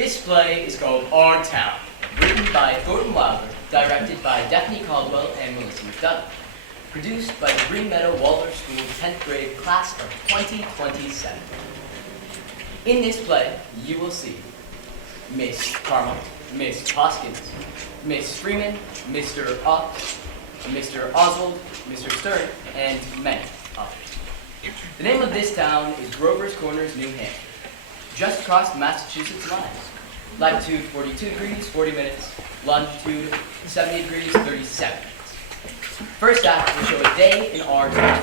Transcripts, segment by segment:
This play is called Our Town, written by Thornton Wilder, directed by Daphne Caldwell and Melissa McDonough, produced by the Green Meadow Waldorf School 10th grade class of 2027. In this play, you will see Miss Carmel, Miss Hoskins, Miss Freeman, Mr. Ox, Mr. Oswald, Mr. Stern, and many others. The name of this town is Grover's Corners, New Hampshire, just across the Massachusetts line. Latitude 42 degrees, 40 minutes. Longitude 70 degrees, 37 minutes. First act will show a day in our town.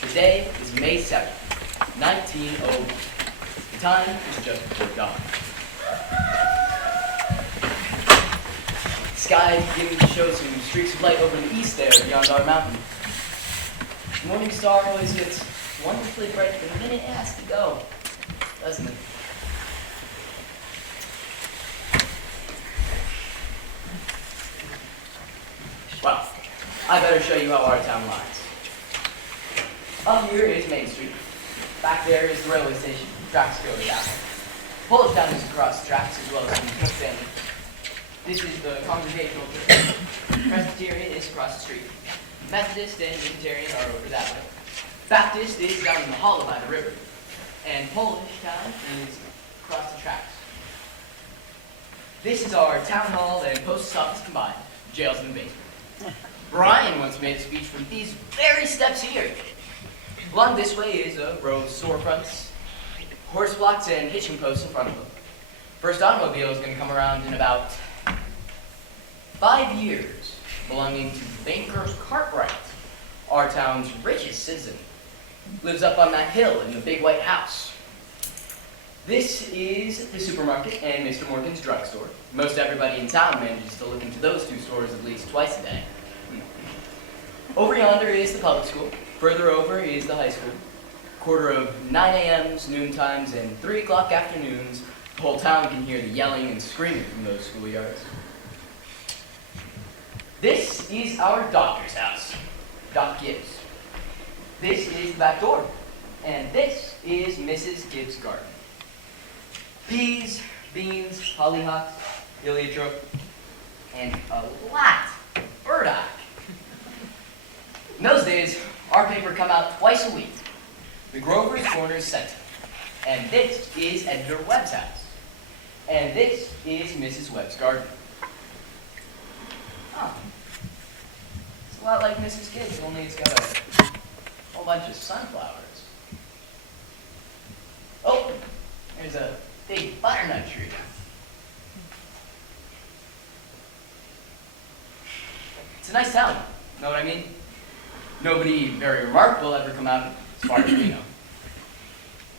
The day is May 7th, 1901. The time is just before dawn. The sky is beginning to show some streaks of light over in the east there beyond our mountain. The morning star always gets wonderfully bright the minute it has to go, doesn't it? Well, I better show you how our town lies. Up here is Main Street. Back there is the railway station. Tracks go down. Polish Town is across the tracks as well as some family. This is the Congregational Church. Presbyterian is across the street. Methodist and Unitarian are over that way. Baptist is down in the hollow by the river. And Polish Town is across the tracks. This is our town hall and post office combined. Jails in the basement. Brian once made a speech from these very steps here. Along this way is a row of storefronts, horse blocks, and hitching posts in front of them. First automobile is going to come around in about 5 years, belonging to Banker Cartwright, our town's richest citizen. Lives up on that hill in the big white house. This is the supermarket and Mr. Morgan's drugstore. Most everybody in town manages to look into those two stores at least twice a day. Over yonder is the public school. Further over is the high school. Quarter of 9 a.m.s, noon times, and 3 o'clock afternoons. The whole town can hear the yelling and screaming from those schoolyards. This is our doctor's house, Doc Gibbs. This is the back door, and this is Mrs. Gibbs' garden. Peas, beans, hollyhocks, heliotrope, and a lot of burdock. In those days, our paper come out twice a week, the Grover's Corners Sentinel. And this is Editor Webb's house. And this is Mrs. Webb's garden. Oh. It's a lot like Mrs. Gibbs, only it's got a whole bunch of sunflowers. Oh, there's a big butternut tree. It's a nice town, know what I mean? Nobody very remarkable ever come out as far as we know.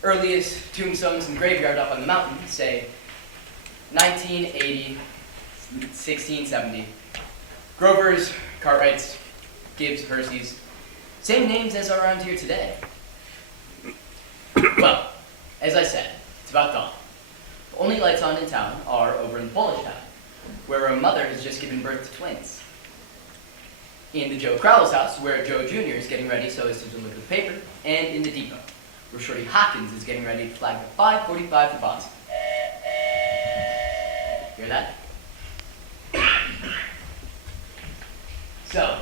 Earliest tombstones and graveyard up on the mountain say 1980, 1670. Grovers, Cartwrights, Gibbs, Percy's. Same names as are around here today. Well, as I said, it's about dawn. The only lights on in town are over in the Polish town, where a mother has just given birth to twins. In the Joe Crowell's house, where Joe Jr. is getting ready so as to deliver the paper, and in the depot, where Shorty Hopkins is getting ready to flag the 5:45 for Boston. Hear that? So,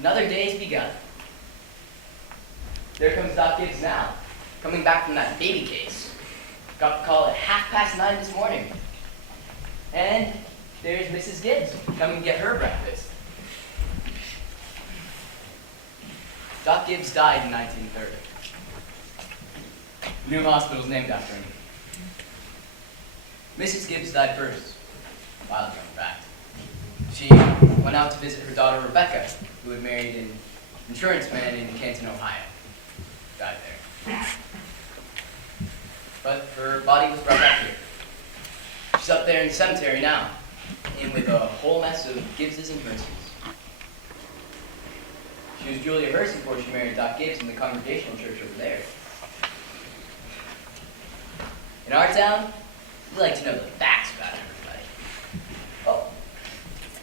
another day's begun. There comes Doc Gibbs now, coming back from that baby case. Got the call at 9:30 this morning. And there's Mrs. Gibbs, coming to get her breakfast. Doc Gibbs died in 1930. The new hospital is named after him. Mrs. Gibbs died first. Wild fun fact. She went out to visit her daughter Rebecca, who had married an insurance man in Canton, Ohio. Died there. But her body was brought back here. She's up there in the cemetery now, in with a whole mess of Gibbses and Percys. She was Julia Hurst before she married Doc Gibbs in the Congregational Church over there. In our town, we like to know the facts about everybody. Oh,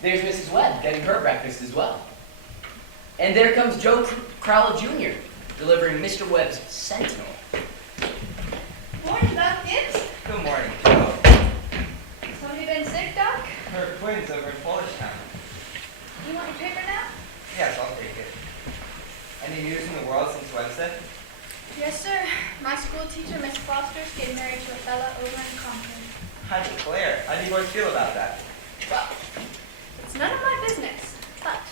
there's Mrs. Webb getting her breakfast as well. And there comes Joe Crowell Jr. delivering Mr. Webb's Sentinel. Morning, Doc Gibbs. Good morning, Joe. twins over in Fullerstown. You want a paper now? Yes, I'll take it. Any news in the world since Wednesday? Yes, sir. My school teacher, Miss Foster's, getting married to a fella over in Compton. I declare. How do you boys feel about that? Well, it's none of my business, but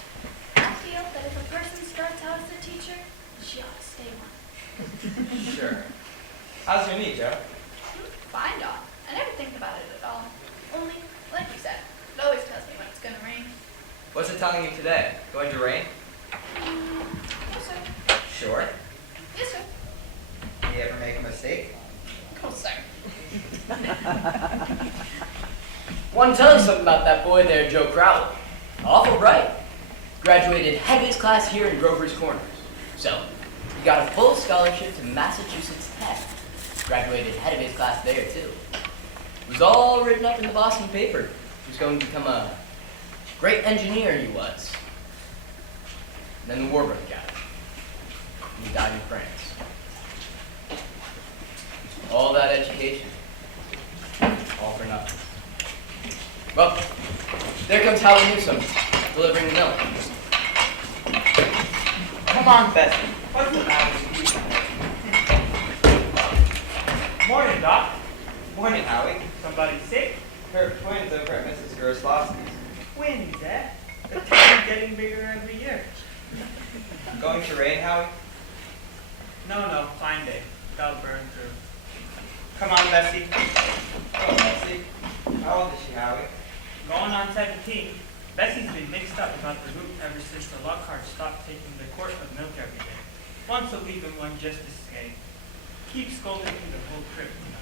I feel that if a person starts out as a teacher, she ought to stay one. Sure. How's your knee, Joe? Fine, Doc. I never think about it at all. Only, like you said, it always tells me when it's going to rain. What's it telling you today? Going to rain? Yes, sir. Sure. Yes, sir. Did you ever make a mistake? Oh, sir. Want to tell you something about that boy there, Joe Crowley. Awful bright. Graduated head of his class here in Grover's Corners. So, he got a full scholarship to Massachusetts Tech. Graduated head of his class there, too. It was all written up in the Boston paper. He was going to become a great engineer, he was. And then the war broke out. And he died in France. All that education. All for nothing. Well, there comes Howie Newsom, delivering the milk. Come on, Bessie. What's the matter with you? Morning, Doc. Morning, Howie. Somebody sick? Her twins over at Mrs. Goroslavsky's. Twins, eh? The town's getting bigger every year. Going to rain, Howie? No, fine day. That'll burn through. Come on, Bessie. Oh, Bessie. How old is she, Howie? Going on 17, Bessie's been mixed up about the route ever since the Lockhart stopped taking the quart of milk every day. Once a week and one just to skate. Keep scolding me the whole trip, you know.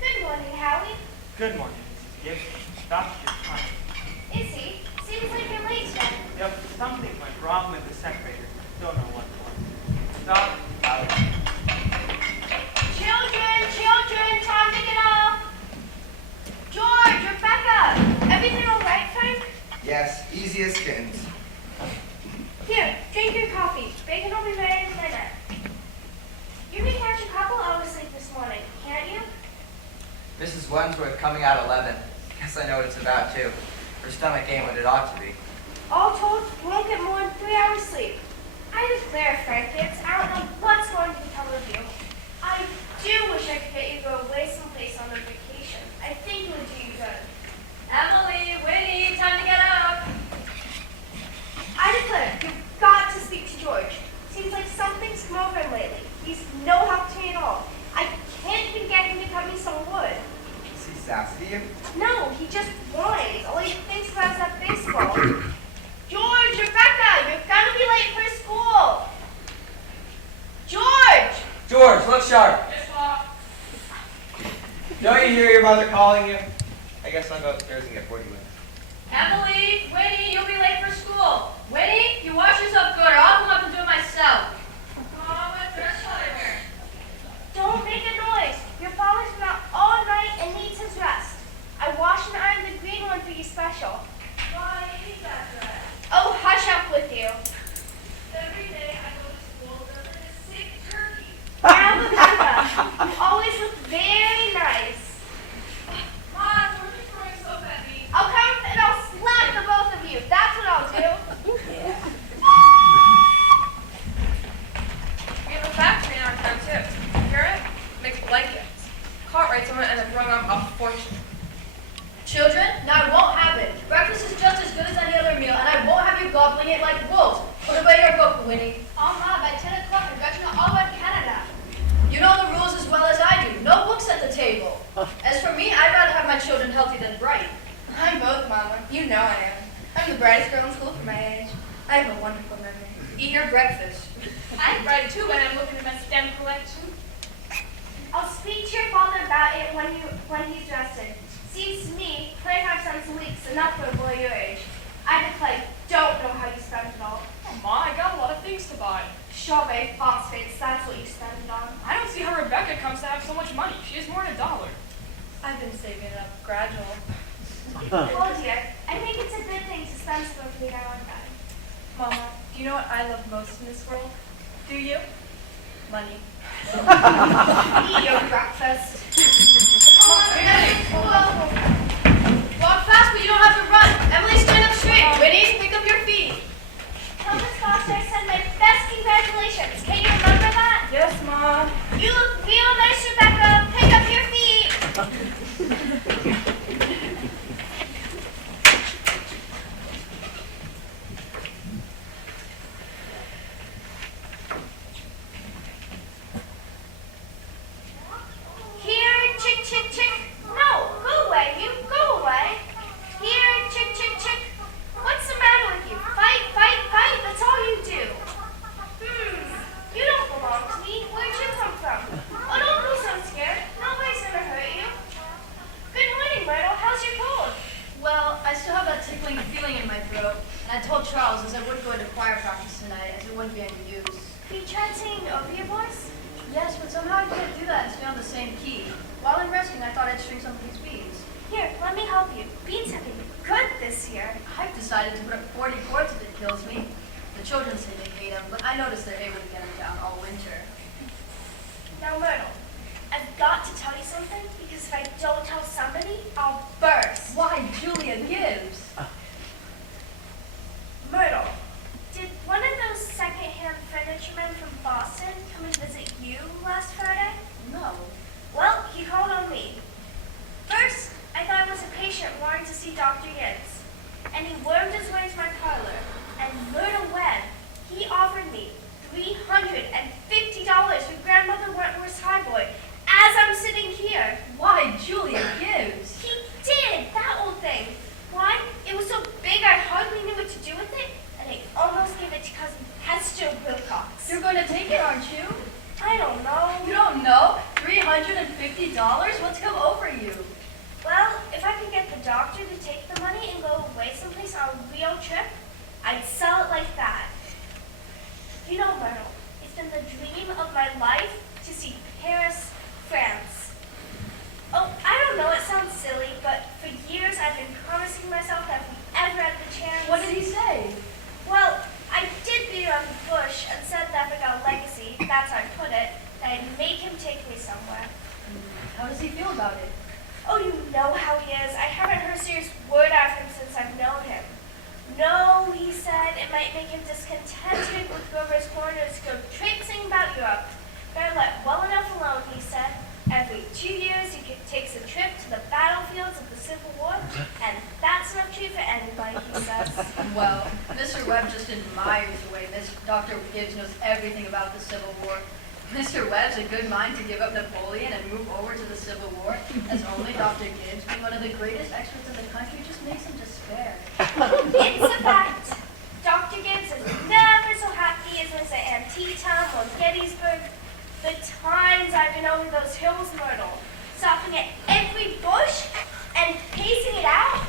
Good morning, Howie. Good morning, Mrs. Gibbs. Doc's just fine. Is he? Seems like you're late then. Yep, something went wrong with the separator. Don't know what for. Doc, Howie. Children, time to get up. George, Rebecca, everything all right, Frank? Yes, easy as kittens. Here, drink your coffee. Bacon will be ready in a minute. You can catch a couple hours sleep this morning, can't you? Mrs. Wensworth coming out 11. Guess I know what it's about, too. Her stomach ain't what it ought to be. All told, you won't get more than 3 hours sleep. I declare, Frank, kids, I don't know what's going to become of you. I do wish I could get you to go away someplace on a vacation. I think it would do you good. Emily, Winnie, time to get up. I declare, you've got to speak to George. Seems like something's come over him lately. He's no help to me at all. I can't even get him to cut me some wood. Is he sassy to you? No, he just whines. All he thinks about is that baseball. George, Rebecca, you're gonna be late for school. George! George, look sharp. Yes, Pop. Don't you hear your mother calling you? I guess I'll go upstairs and get 40 minutes. Emily, Winnie, you'll be late for school. Winnie, you wash yourself good or I'll come up and do it myself. Mom, what dress shall I wear? Don't make a noise. Your father's been out all night and needs his rest. I washed and ironed the green one for you special. Why is that dress? Oh, hush up with you. Every day I go to school, there's a sick turkey. Now, Rebecca, you always look very nice. Mom, why are you throwing soap at me? I'll come and I'll slap the both of you. That's what I'll do. We have a factory in our town too. Hear it? Makes blankets. Cartwrights went and then rung up a fortune. Children, now it won't happen. Breakfast is just as good as any other meal, and I won't have you gobbling it like wolves. Put away your book, Winnie. Oh, Ma, by 10 o'clock, we're going all about Canada. You know the rules as well as I do. No books at the table. As for me, I'd rather have my children healthy than bright. I'm both, Mama. You know I am. I'm the brightest girl in school for my age. I have a wonderful memory. Eat your breakfast. I'm bright too when I'm looking at my STEM collection. I'll speak to your father about it when he's rested. Seems to me, 25 cents a week's enough for a boy your age. I declare, don't know how you spend it all. Oh, Ma, I got a lot of things to buy. Strawberry phosphates, that's what you spend it on. I don't see how Rebecca comes to have so much money. She has more than $1. I've been saving it up gradual. Oh dear, I think it's a good thing to spend some of me now and then. Mama, do you know what I love most in this world? Do you? Money. Eat your breakfast. Walk fast, but you don't have to run. Emily, stand up straight. Winnie, pick up your feet. Tell Miss Foster I send my best congratulations. Can you remember that? Yes, Ma. You look real nice, Rebecca. Pick up your feet. Here, chick, chick, chick. No, go away, you. Go away. Here, chick, chick, chick. What's the matter with you? Fight, fight, fight. That's all you do. You don't belong to me. Where'd you come from? Oh, don't be so scared. Nobody's gonna hurt you. Good morning, Myrtle. How's your cold? Well, I still have that tickling feeling in my throat, and I told Charles as I wouldn't go into choir practice tonight as it wouldn't be any use. You tried singing over your voice? Yes, but somehow I can't do that and stay on the same key. While I'm resting, I thought I'd string some of these beads. Here, let me help you. Beans have been good this year. I've decided to put up 40 chords if it kills me. The children say they hate them, but I noticed they're able to get them down all winter. Now, Myrtle, I've got to tell you something because if I don't tell somebody, I'll burst. Why, Julia Gibbs? Myrtle, did one of those second-hand furniture men from Boston come and visit you last Friday? No. Well, he called on me. First, I thought it was a patient wanting to see Dr. Gibbs, and he wormed his way to my parlor. And Myrtle Webb, he offered me $350 for Grandmother Wentworth's highboy as I'm sitting here. Why, Julia Gibbs? He did, that old thing. Why? It was so big I hardly knew what to do with it, and I almost gave it to cousin Hester Wilcox. You're going to take it, aren't you? I don't know. You don't know? $350? What's come over you? Well, if I could get the doctor to take the money and go away someplace on a real trip, I'd sell it like that. You know, Myrtle, it's been the dream of my life to see Paris, France. Oh, I don't know, it sounds silly, but for years I've been promising myself that if we ever had the chance... What did he say? Well, I did beat around the bush and said that if I got a legacy, that's how I put it, that I'd make him take me somewhere. How does he feel about it? Oh, you know how he is. I haven't heard a serious word out of him since I've known him. No, he said, it might make him discontented with Grover's Corners to go traipsing about Europe. Better let well enough alone, he said. Every 2 years he takes a trip to the battlefields of the Civil War, and that's enough treat for anybody, he says. Well, Mr. Webb just admires the way Dr. Gibbs knows everything about the Civil War. Mr. Webb's a good mind to give up Napoleon and move over to the Civil War, as only Dr. Gibbs, being one of the greatest experts in the country, just makes him despair. It's a fact. Dr. Gibbs is never so happy as when he's at Antietam or Gettysburg. The times I've been over those hills, Myrtle, stopping at every bush and pacing it out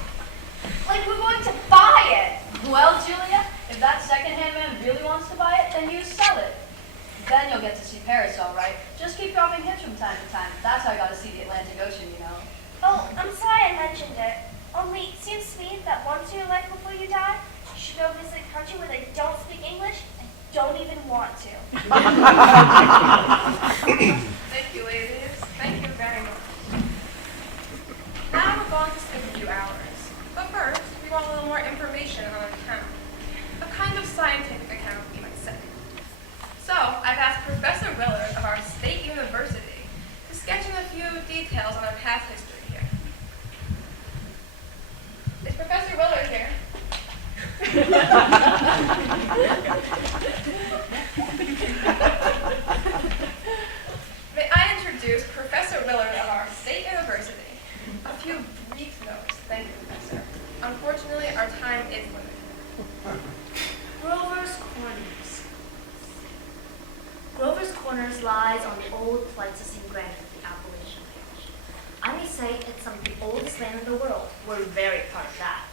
like we're going to buy it. Well, Julia, if that second-hand man really wants to buy it, then you sell it. Then you'll get to see Paris, all right. Just keep dropping hints from time to time. That's how I got to see the Atlantic Ocean, you know. Oh, I'm sorry I mentioned it. Only it seems to me that once in your life before you die, you should go visit a country where they don't speak English and don't even want to. Thank you, ladies. Thank you very much. Now we're going to spend a few hours. But first, we want a little more information on an account. A kind of scientific account, you might say. So, I've asked Professor Willard of our state university to sketch in a few details on our past history here. Is Professor Willard here? May I introduce Professor Willard of our state university? A few brief notes. Thank you, Professor. Unfortunately, our time is limited. Grover's Corners. Grover's Corners lies on the old Pleistocene granite of the Appalachian Range. I may say it's some of the oldest land in the world. We're very proud of that.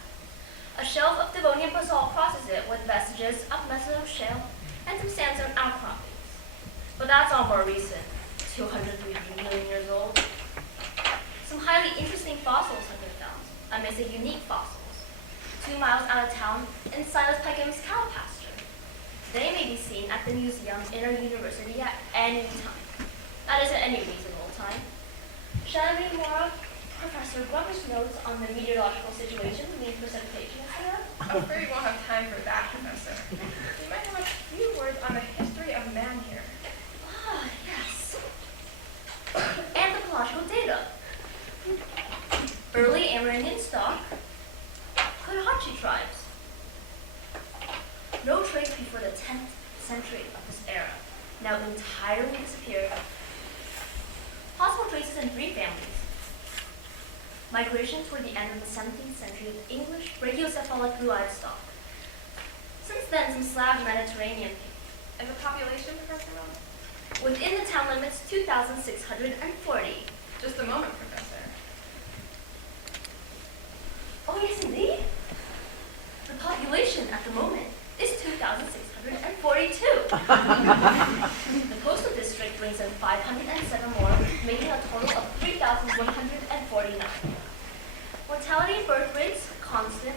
A shelf of Devonian basalt crosses it with vestiges of Mesozoic shale and some sandstone outcroppings. But that's all more recent, 200, 300 million years old. Some highly interesting fossils have been found. I may say unique fossils. 2 miles out of town in Silas Peckham's cow pasture. They may be seen at the museum in our university at any time. That is, at any reasonable time. Shall I read more of Professor Glover's notes on the meteorological situation, mean precipitation, etc.? I'm afraid we won't have time for that, Professor. We might have a few words on the history of man here. Ah, yes. Anthropological data. Early Amerindian stock. Cotahuasi tribes. No trace before the 10th century of this era. Now entirely disappeared. Possible traces in 3 families. Migration toward the end of the 17th century of English brachiocephalic blue-eyed stock. Since then, some Slav Mediterranean. And the population, Professor Miller? Within the town limits, 2,640. Just a moment, Professor. Oh, yes, indeed. The population at the moment is 2,642. The postal district brings in 507 more, making a total of 3,149. Mortality and birth rates constant.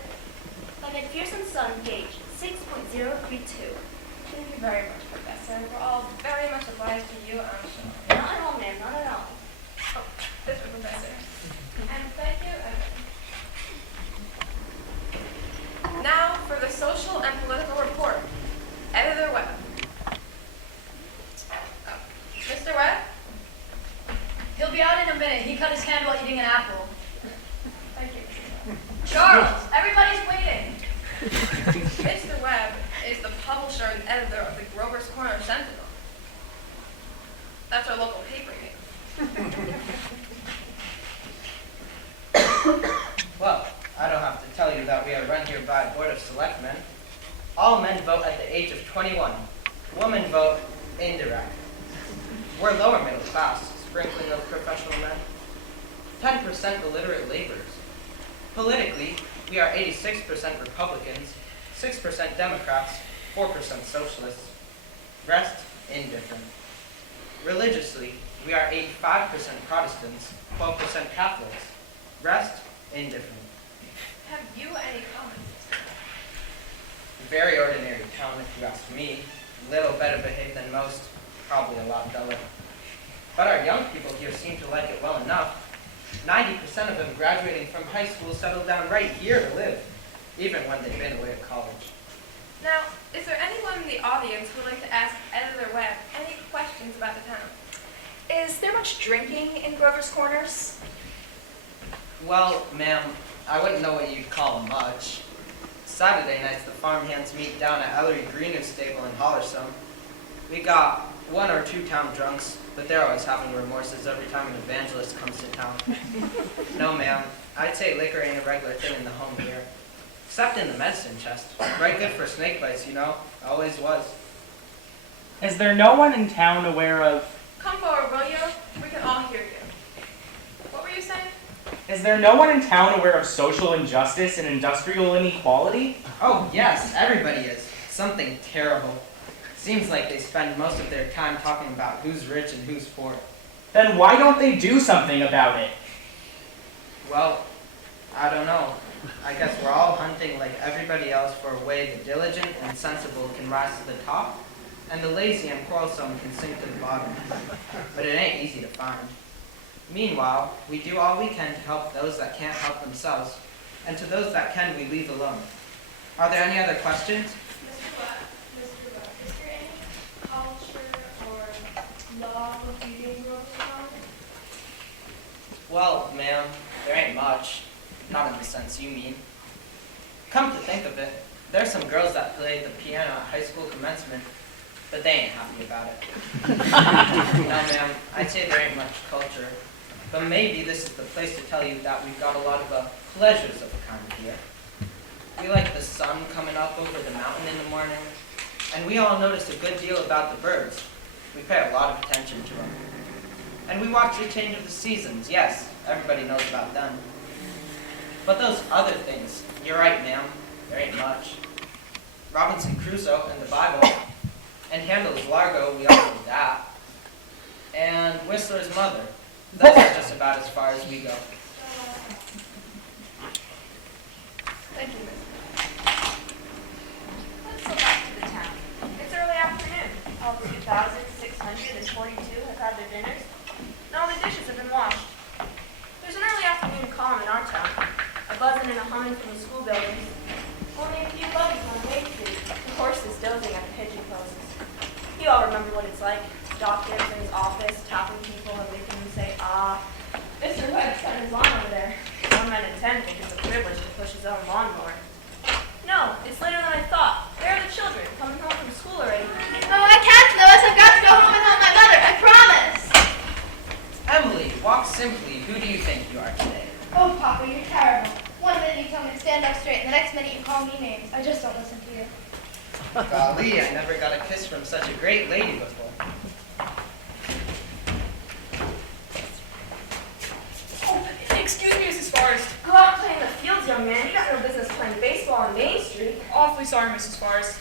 By McPherson's son gauge 6.032. Thank you very much, Professor. We're all very much obliged to you, I'm sure. Not at all, ma'am, not at all. Oh, this way, Professor. And thank you, Evan. Now for the social and political report. Editor Webb. Mr. Webb? He'll be out in a minute. He cut his hand while eating an apple. Thank you, Mr. Webb. Charles, everybody's waiting. Mr. Webb is the publisher and editor of the Grover's Corner Sentinel. That's our local paper here. Well, I don't have to tell you that we are run here by a board of selectmen. All men vote at the age of 21. Women vote indirect. We're lower middle class, sprinkling of professional men. 10% illiterate laborers. Politically, we are 86% Republicans, 6% Democrats, 4% Socialists. Rest, indifferent. Religiously, we are 85% Protestants, 12% Catholics. Rest, indifferent. Have you any comments? Very ordinary town, if you ask me. Little better behaved than most, probably a lot duller. But our young people here seem to like it well enough. 90% of them graduating from high school settled down right here to live, even when they've been away at college. Now, is there anyone in the audience who would like to ask Editor Webb any questions about the town? Is there much drinking in Grover's Corners? Well, ma'am, I wouldn't know what you'd call much. Saturday nights, the farmhands meet down at Ellery Greener's stable in Hollersome. We got 1 or 2 town drunks, but they're always having remorses every time an evangelist comes to town. No, ma'am, I'd say liquor ain't a regular thing in the home here. Except in the medicine chest. Right good for snake bites, you know. Always was. Is there no one in town aware of... Come forward, will you? We can all hear you. What were you saying? Is there no one in town aware of social injustice and industrial inequality? Oh, yes, everybody is. Something terrible. Seems like they spend most of their time talking about who's rich and who's poor. Then why don't they do something about it? Well, I don't know. I guess we're all hunting like everybody else for a way the diligent and sensible can rise to the top, and the lazy and quarrelsome can sink to the bottom. But it ain't easy to find. Meanwhile, we do all we can to help those that can't help themselves, and to those that can we leave alone. Are there any other questions? Mr. Webb, is there any culture or law of beauty in Grover's Corners? Well, ma'am, there ain't much. Not in the sense you mean. Come to think of it, there's some girls that played the piano at high school commencement, but they ain't happy about it. No, ma'am, I'd say there ain't much culture. But maybe this is the place to tell you that we've got a lot of the pleasures of the kind here. We like the sun coming up over the mountain in the morning, and we all notice a good deal about the birds. We pay a lot of attention to them. And we watch the change of the seasons, yes, everybody knows about them. But those other things, you're right, ma'am, there ain't much. Robinson Crusoe in the Bible, and Handel's Largo, we all know that. And Whistler's Mother. Those are just about as far as we go. Thank you, Miss. Let's go back to the town. It's early 42 have had their dinners, and all the dishes have been washed. There's an early afternoon calm in our town, a buzzing and a humming from the school buildings. Only a few buggies on Main Street, the horses dozing at the pigeon posts. You all remember what it's like. Doc Gibbs in his office, tapping people and making them say, ah. Mr. Webb's got his lawn over there. One man in 10 think it's a privilege to push his own lawnmower. No, it's later than I thought. Where are the children? Coming home from school already? Oh, I can't, Lois. I've got to go home and help my mother. I promise. Emily, walk simply. Who do you think you are today? Oh, Papa, you're terrible. One minute you tell me to stand up straight, and the next minute you call me names. I just don't listen to you. Golly, I never got a kiss from such a great lady before. Oh, excuse me, Mrs. Forrest. Go out and play in the fields, young man. You got no business playing baseball on Main Street. Awfully sorry, Mrs. Forrest.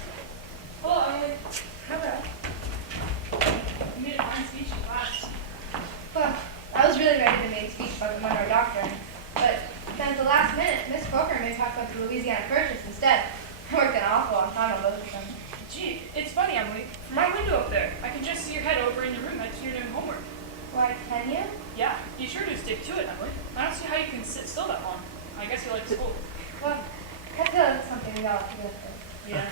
Oh, Emily. Okay. You made a fine speech in class. Well, I was really ready to make a speech about the Monroe Doctrine, but then at the last minute, Miss Coker made me talk about the Louisiana Purchase instead. I worked an awful long time on both of them. Gee, it's funny, Emily. From my window up there, I can just see your head over in your room as you're doing homework. Why, can you? Yeah, you sure do stick to it, Emily. I don't see how you can sit still that long. I guess you like school. Well, I feel like it's something we all have to go through. Yeah.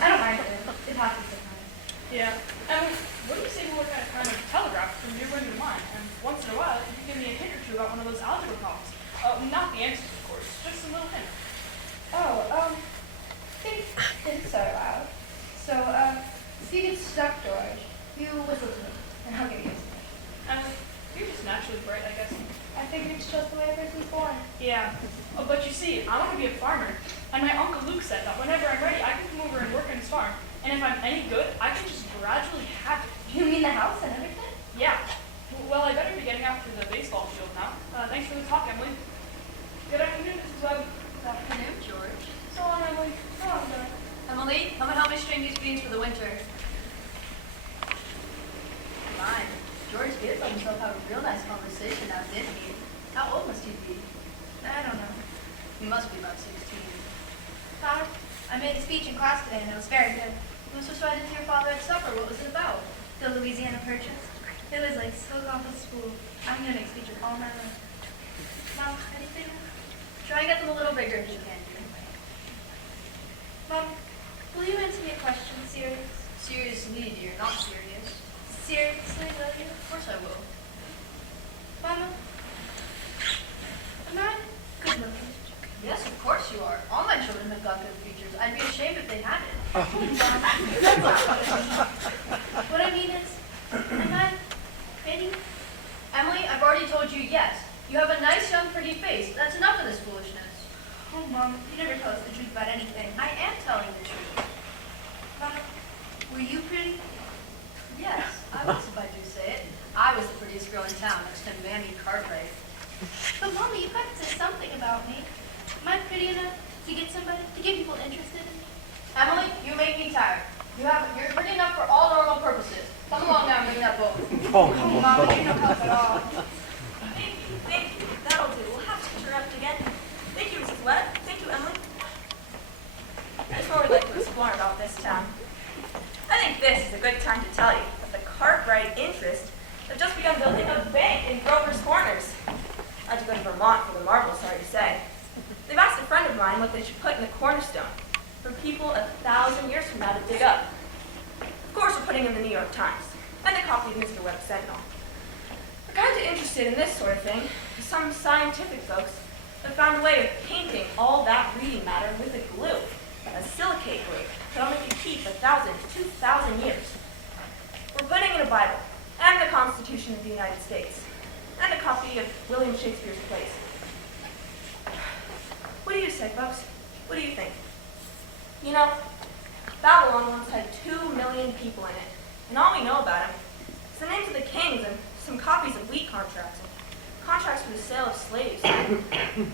I don't mind it. It happens sometimes. Yeah. Emily, what do you say we look at a kind of telegraph from your window to mine? And once in a while, you can give me a hint or two about one of those algebra problems. Not the answers, of course. Just a little hint. Think so loud. So, if you get stuck, George, you whistle to me, and I'll give you a speech. Emily, you're just naturally bright, I guess. I figure it's just the way a person's born. Yeah. Oh, but you see, I want to be a farmer. And my Uncle Luke said that whenever I'm ready, I can come over and work in his farm. And if I'm any good, I can just gradually have it. You mean the house and everything? Yeah. Well, I better be getting out to the baseball field now. Thanks for the talk, Emily. Good afternoon, Mrs. Webb. Good afternoon, George. So long, Emily. So long, Dad. Emily, come and help me string these beans for the winter. Fine. George Gibbs let himself have a real nice conversation now, didn't he? How old must he be? I don't know. He must be about 16. Father, I made a speech in class today, and it was very good. Who was recited to your father at supper? What was it about? The Louisiana Purchase. It was like so off of school. I'm gonna make a speech with all my life. Mom, anything? Try and get them a little bigger if you can. Mom, will you answer me a question, serious? Seriously, dear, not serious. Seriously, will you? Of course I will. Mama, am I good looking? Yes, of course you are. All my children have got good features. I'd be ashamed if they hadn't. What I mean is, am I pretty? Emily, I've already told you yes. You have a nice, young, pretty face. That's enough of this foolishness. Oh, Mom, you never tell us the truth about anything. I am telling the truth. Mama, were you pretty? Yes, I was, if I do say it. I was the prettiest girl in town next to Mammy Cartwright. But Mama, you've got to say something about me. Am I pretty enough to get somebody, to get people interested in me? Emily, you make me tired. You're pretty enough for all normal purposes. Come along now and bring that book. Oh, Mama, you're no help at all. Thank you. That'll do. We'll have to interrupt again. Thank you, Mrs. Webb. Thank you, Emily. That's what we'd like to explore about this town. I think this is a good time to tell you that the Cartwright interest have just begun building a bank in Grover's Corners. I had to go to Vermont for the marble, sorry to say. They've asked a friend of mine what they should put in the cornerstone for people 1,000 years from now to dig up. Of course, we're putting in the New York Times and a copy of Mr. Webb's Sentinel. We're kind of interested in this sort of thing because some scientific folks have found a way of painting all that reading matter with a glue, a silicate glue, that only could keep 1,000 to 2,000 years. We're putting in a Bible and the Constitution of the United States and a copy of William Shakespeare's plays. What do you say, folks? What do you think? You know, Babylon once had 2 million people in it, and all we know about them is the names of the kings and some copies of wheat contracts and contracts for the sale of slaves.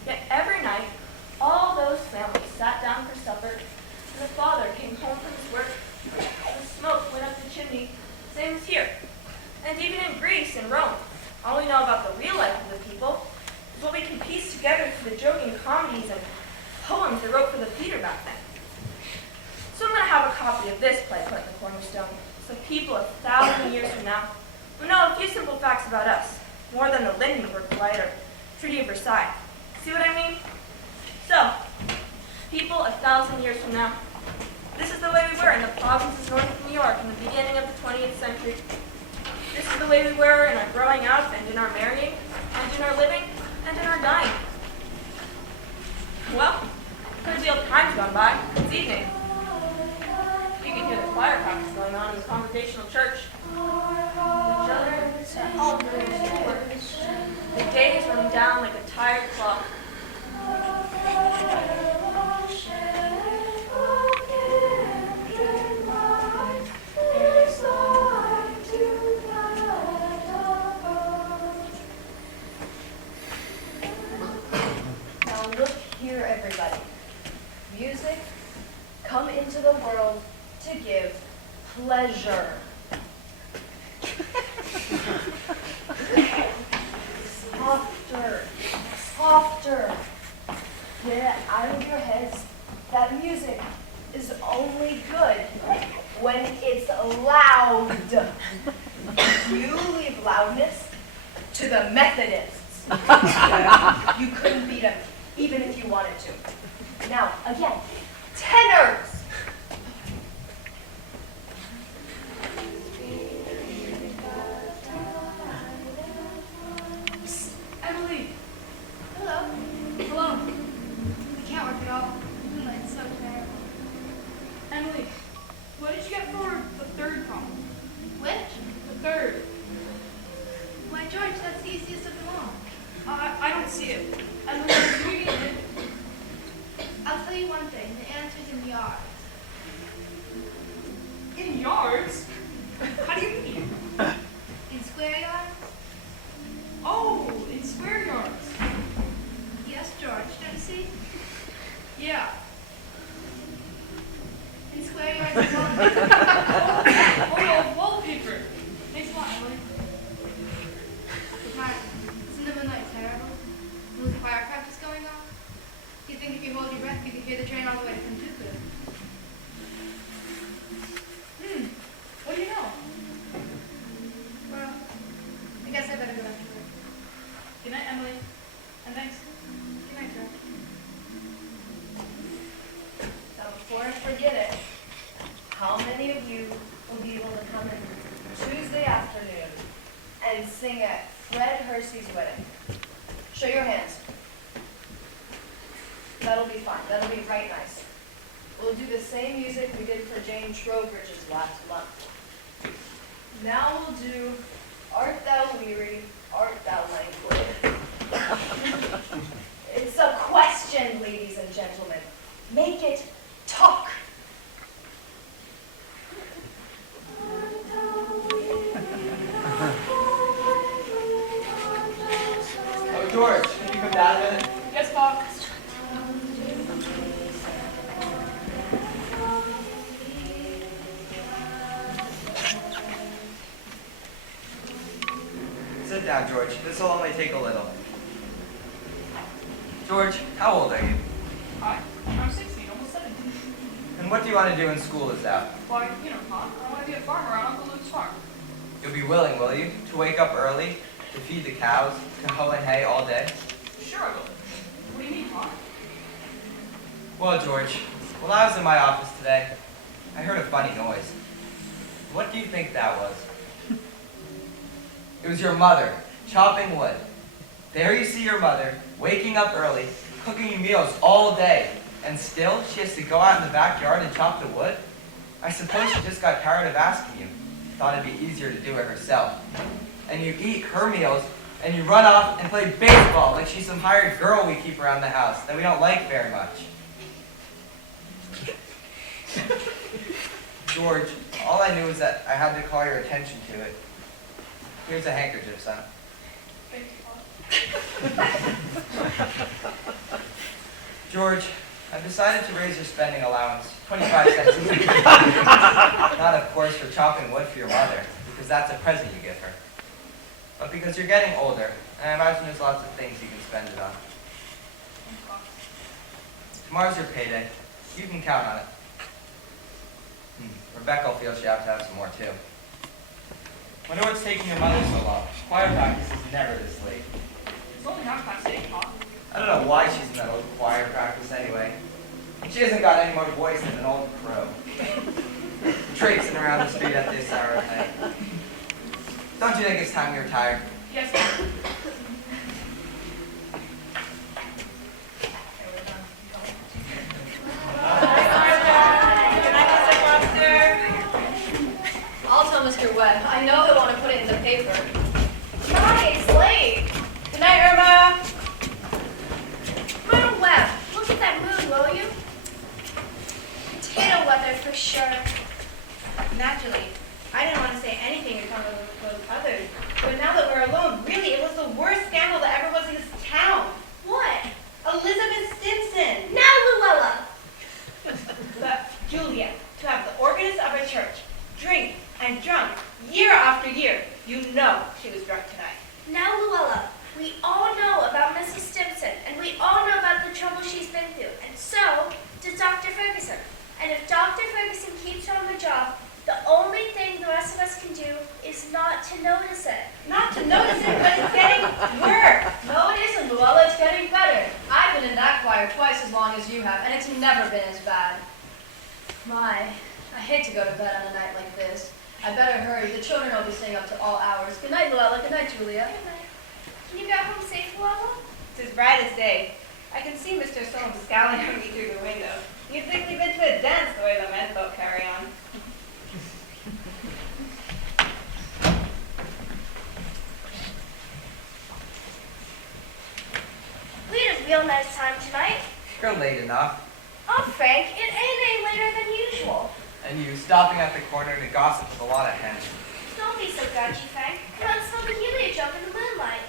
Yet every night, all those families sat down for supper, and the father came home from his work, and the smoke went up the chimney, same as here. And even in Greece and Rome, all we know about the real life of the people is what we can piece together through the joking comedies and poems they wrote for the theater back then. So I'm going to have a copy of this play put in the cornerstone, Some people 1,000 years from now will know a few simple facts about us, more than the Lindenberg Flight or Treaty of Versailles. See what I mean? So, people 1,000 years from now, this is the way we were in the provinces north of New York in the beginning of the 20th century. This is the way we were in our growing up and in our marrying, and in our living, and in our dying. Well, good deal of time's gone by. It's evening. You can hear the choir practice going on in the Congregational Church. The children are all doing their schoolwork. The day is running down like a tired clock. Now look here, everybody. Music come into the world to give pleasure. Softer, softer. Get it out of your heads that music is only good when it's loud. You leave loudness to the Methodists. You couldn't beat them, even if you wanted to. Now, again, tenors. Emily. Hello. Hello. I can't work at all. It's so terrible. Emily, what did you get for the third problem? Which? The third. Why, George, that's the easiest of them all. I don't see it. Emily, are you doing it? I'll tell you one thing. The answer's in yards. In yards? How do you mean? In square yards? Oh, in square yards. Yes, George. Don't you see? Yeah. In square yards is one. Oh, wallpaper. Thanks a lot, Emily. Martin, isn't the moonlight terrible? With the fire practice going on? You think if you hold your breath, you can hear the train all the way to Kentucky? What do you know? Well, I guess I better go back to work. Good night, Emily. And thanks. Good night, George. Now, before I forget it, how many of you will be able to come in Tuesday afternoon and sing at Fred Hersey's wedding? Show your hands. That'll be fine. That'll be right nice. We'll do the same music we did for Jane Trowbridge's last month. Now we'll do Art Thou Weary, Art Thou Languid. It's a question, ladies and gentlemen. Make it talk. Oh, George, can you come down a minute? Yes, Pop. Sit down, George. This will only take a little. George, how old are you? I'm 16, almost 17. And what do you want to do when school is out? Why, you know, Pop, I want to be a farmer on Uncle Luke's farm. You'll be willing, will you, to wake up early, to feed the cows, to hoe and hay all day? Sure I will. What do you mean, Pop? Well, George, while I was in my office today, I heard a funny noise. What do you think that was? It was your mother, chopping wood. There you see your mother, waking up early, cooking you meals all day, and still she has to go out in the backyard and chop the wood? I suppose she just got tired of asking you. Thought it'd be easier to do it herself. And you eat her meals, and you run off and play baseball like she's some hired girl we keep around the house that we don't like very much. George, all I knew is that I had to call your attention to it. Here's a handkerchief, son. Thank you, Pop. George, I've decided to raise your spending allowance 25 cents a week. Not, of course, for chopping wood for your mother, because that's a present you give her. But because you're getting older, and I imagine there's lots of things you can spend it on. Thanks, Pop. Tomorrow's your payday. You can count on it. Rebecca will feel she'll have to have some more too. Wonder what's taking your mother so long. Choir practice is never this late. It's only 8:30, Pop. I don't know why she's in that old choir practice anyway. She hasn't got any more voice than an old crow. Traipsing around the street at this hour of night. Don't you think it's time you retire? Yes, sir. I'll tell Mr. Webb. I know he'll want to put it in the paper. My, it's late. Good night, Irma. Meadow Webb, look at that moon, will you? Potato weather for sure. Naturally, I didn't want to say anything to come with those others. But now that we're alone, really, it was the worst scandal that ever was in this town. What? Elizabeth Stimson. Now, Luella. But Julia, to have the organist of a church drink and drunk year after year, you know she was drunk tonight. Now, Luella, we all know about Mrs. Stimson, and we all know about the trouble she's been through, and so does Dr. Ferguson. And if Dr. Ferguson keeps her on the job, the only thing the rest of us can do is not to notice it. Not to notice it, but it's getting worse. No, it isn't, Luella. It's getting better. I've been in that choir twice as long as you have, and it's never been as bad. My, I hate to go to bed on a night like this. I better hurry. The children will be staying up to all hours. Good night, Luella. Good night, Julia. Good night. Can you get home safe, Luella? It's as bright as day. I can see Mr. Soames scowling at me through the window. You'd think we've been to a dance the way the men folk carry on. We had a real nice time tonight. You're late enough. Oh, Frank, it ain't any later than usual. And you stopping at the corner to gossip with a lot of hens. Don't be so grouchy, Frank. Come out and smell the helium up in the moonlight.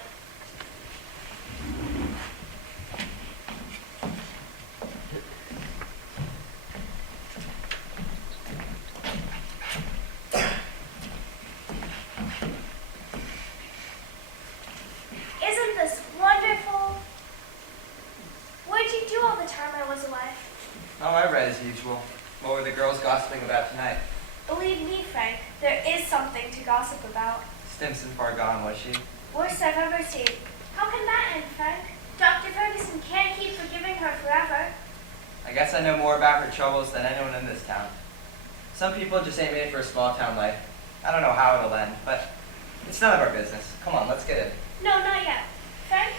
Isn't this wonderful? What did you do all the time I was away? Oh, I read as usual. What were the girls gossiping about tonight? Believe me, Frank, there is something to gossip about. Stimson far gone, was she? Worst I've ever seen. How can that end, Frank? Dr. Ferguson can't keep forgiving her forever. I guess I know more about her troubles than anyone in this town. Some people just ain't made for a small town life. I don't know how it'll end, but it's none of our business. Come on, let's get in. No, not yet. Frank,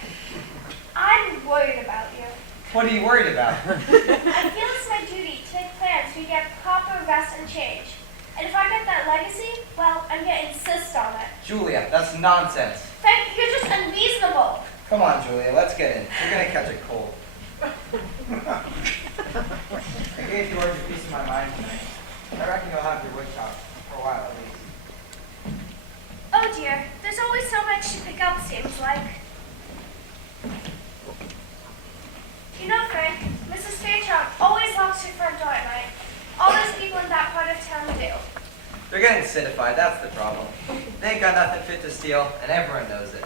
I'm worried about you. What are you worried about? I feel it's my duty to make plans so you get proper rest and change. And if I get that legacy, well, I'm going to insist on it. Julia, that's nonsense. Frank, you're just unreasonable. Come on, Julia, let's get in. You're gonna catch a cold. I gave George a piece of my mind tonight. I reckon you'll have your wood chopped, for a while at least. Oh dear, there's always so much to pick up, seems like. You know, Frank, Mrs. Fairchild always locks her front door at night. All those people in that part of town do. They're getting citified, that's the problem. They ain't got nothing fit to steal, and everyone knows it.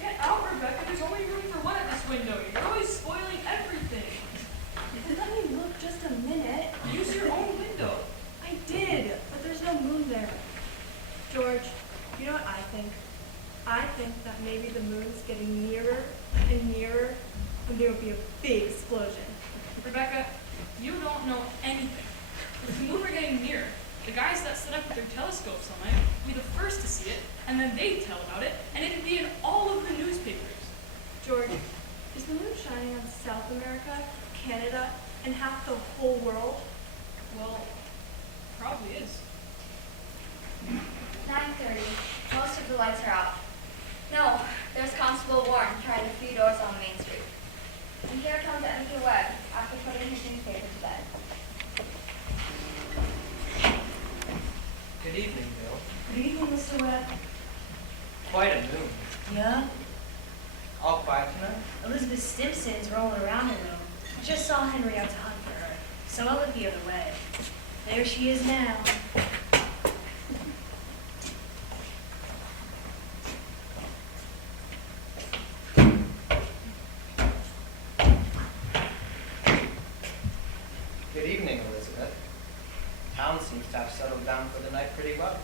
Get out, Rebecca. There's only room for one at this window. You're always spoiling everything. Let me look just a minute. Use your own window. I did, but there's no moon there. George, you know what I think? I think that maybe the moon's getting nearer and nearer, and there will be a big explosion. Rebecca, you don't know anything. If the moon were getting nearer, the guys that set up with their telescopes all night would be the first to see it, and then they'd tell about it, and it'd be in all of the newspapers. George, is the moon shining on South America, Canada, and half the whole world? Well, probably is. 9:30. Most of the lights are out. No, there's Constable Warren trying to few doors on Main Street. And here comes Mr. Webb after putting his newspaper to bed. Good evening, Bill. Good evening, Mr. Webb. Quite a moon. Yeah? All quiet tonight? Elizabeth Stimson's rolling around in them. I just saw Henry out to hunt for her, so I looked the other way. There she is now. pretty well.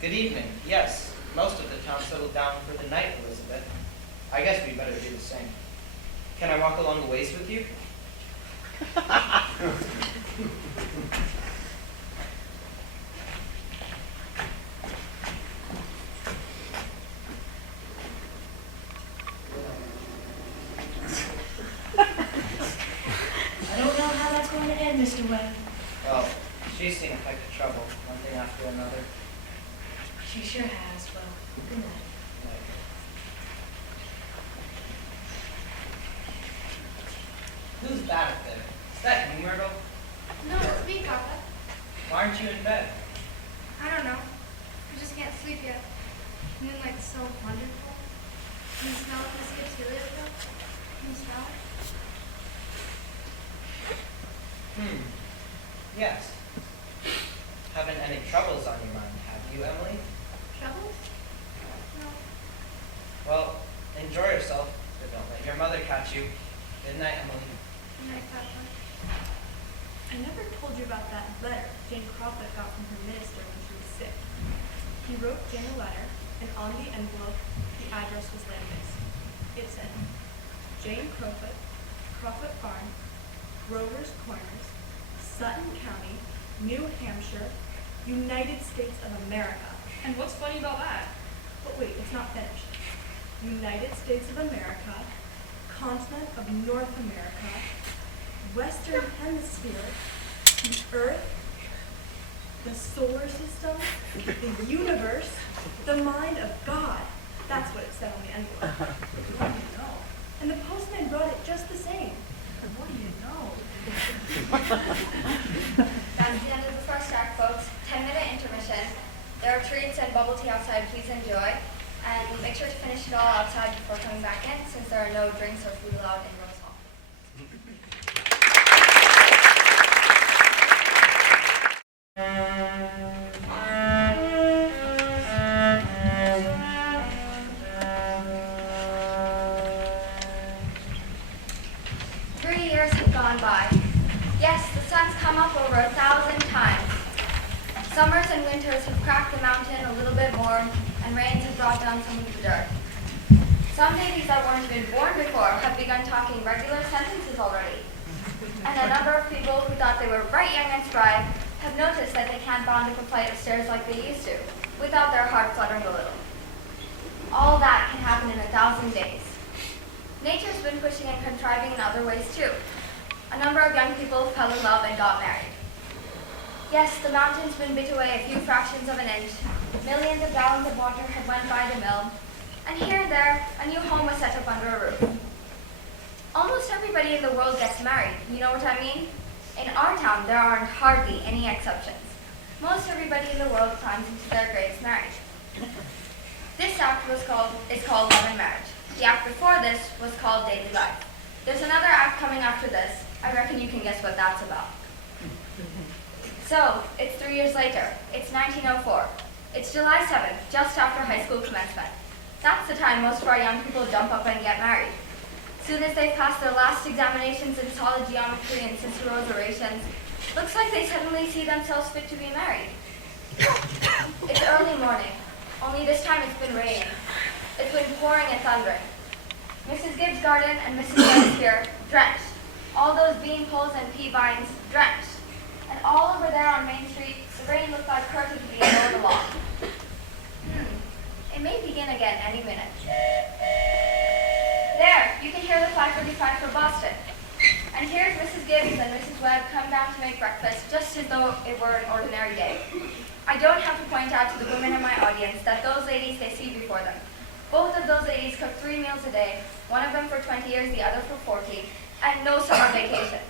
Good evening. Yes, most of the town settled down for the night, Elizabeth. I guess we better do the same. Can I walk along the ways with you? I don't know how that's going to end, Mr. Webb. Well, she's seen a heck of trouble, one thing after another. She sure has. Well, good night. Who's that up there? Is that you, Myrtle? No, it's me, Papa. Why aren't you in bed? I don't know. I just can't sleep yet. Moonlight's so wonderful. Can you smell it, Miss Gibbs? Really, Can you smell it? Yes. Haven't any troubles on your mind, have you, Emily? Troubles? No. Well, enjoy yourself, but don't let your mother catch you. Good night, Emily. Good night, Papa. I never told you about that letter Jane Crawford got from her minister when she was sick. He wrote Jane a letter, and on the envelope, the address was land-based. It said, Jane Crawford, Crawford Farm, Grover's Corners, Sutton County, New Hampshire, United States of America. And what's funny about that? But wait, it's not finished. United States of America, continent of North America, Western Hemisphere, the Earth, the solar system, the universe, the mind of God. That's what it said on the envelope. What do you know? And the postman brought it just the same. What do you know? That's the end of the first act, folks. 10-minute intermission. There are treats and bubble tea outside. Please enjoy. And make sure to finish it all outside before coming back in, since there are no drinks or food allowed in Rose Hall. Gone by. Yes, the sun's come up over 1,000 times. Summers and winters have cracked the mountain a little bit more, and rains have brought down some of the dirt. Some babies that weren't even born before have begun talking regular sentences already. And a number of people who thought they were bright, young, and spry have noticed that they can't bound up a flight of stairs like they used to, without their heart fluttering a little. All that can happen in 1,000 days. Nature's been pushing and contriving in other ways too. A number of young people fell in love and got married. Yes, the mountain's been bit away a few fractions of an inch. Millions of gallons of water had went by the mill. And here and there, a new home was set up under a roof. Almost everybody in the world gets married. You know what I mean? In our town, there aren't hardly any exceptions. Most everybody in the world climbs into their graves married. This act is called Love and Marriage. The act before this was called Daily Life. There's another act coming after this. I reckon you can guess what that's about. So, it's 3 years later. It's 1904. It's July 7th, just after high school commencement. That's the time most of our young people jump up and get married. Soon as they've passed their last examinations in solid geometry and Cicero's orations, looks like they suddenly see themselves fit to be married. It's early morning, only this time it's been raining. It's been pouring and thundering. Mrs. Gibbs' garden and Mrs. Webb's here, drenched. All those bean poles and pea vines, drenched. And all over there on Main Street, the rain looked like curtains being blown along. It may begin again any minute. There, you can hear the 5:35 for Boston. And here's Mrs. Gibbs and Mrs. Webb come down to make breakfast just as though it were an ordinary day. I don't have to point out to the women in my audience that those ladies they see before them. Both of those ladies cook 3 meals a day, one of them for 20 years, the other for 40, and no summer vacation.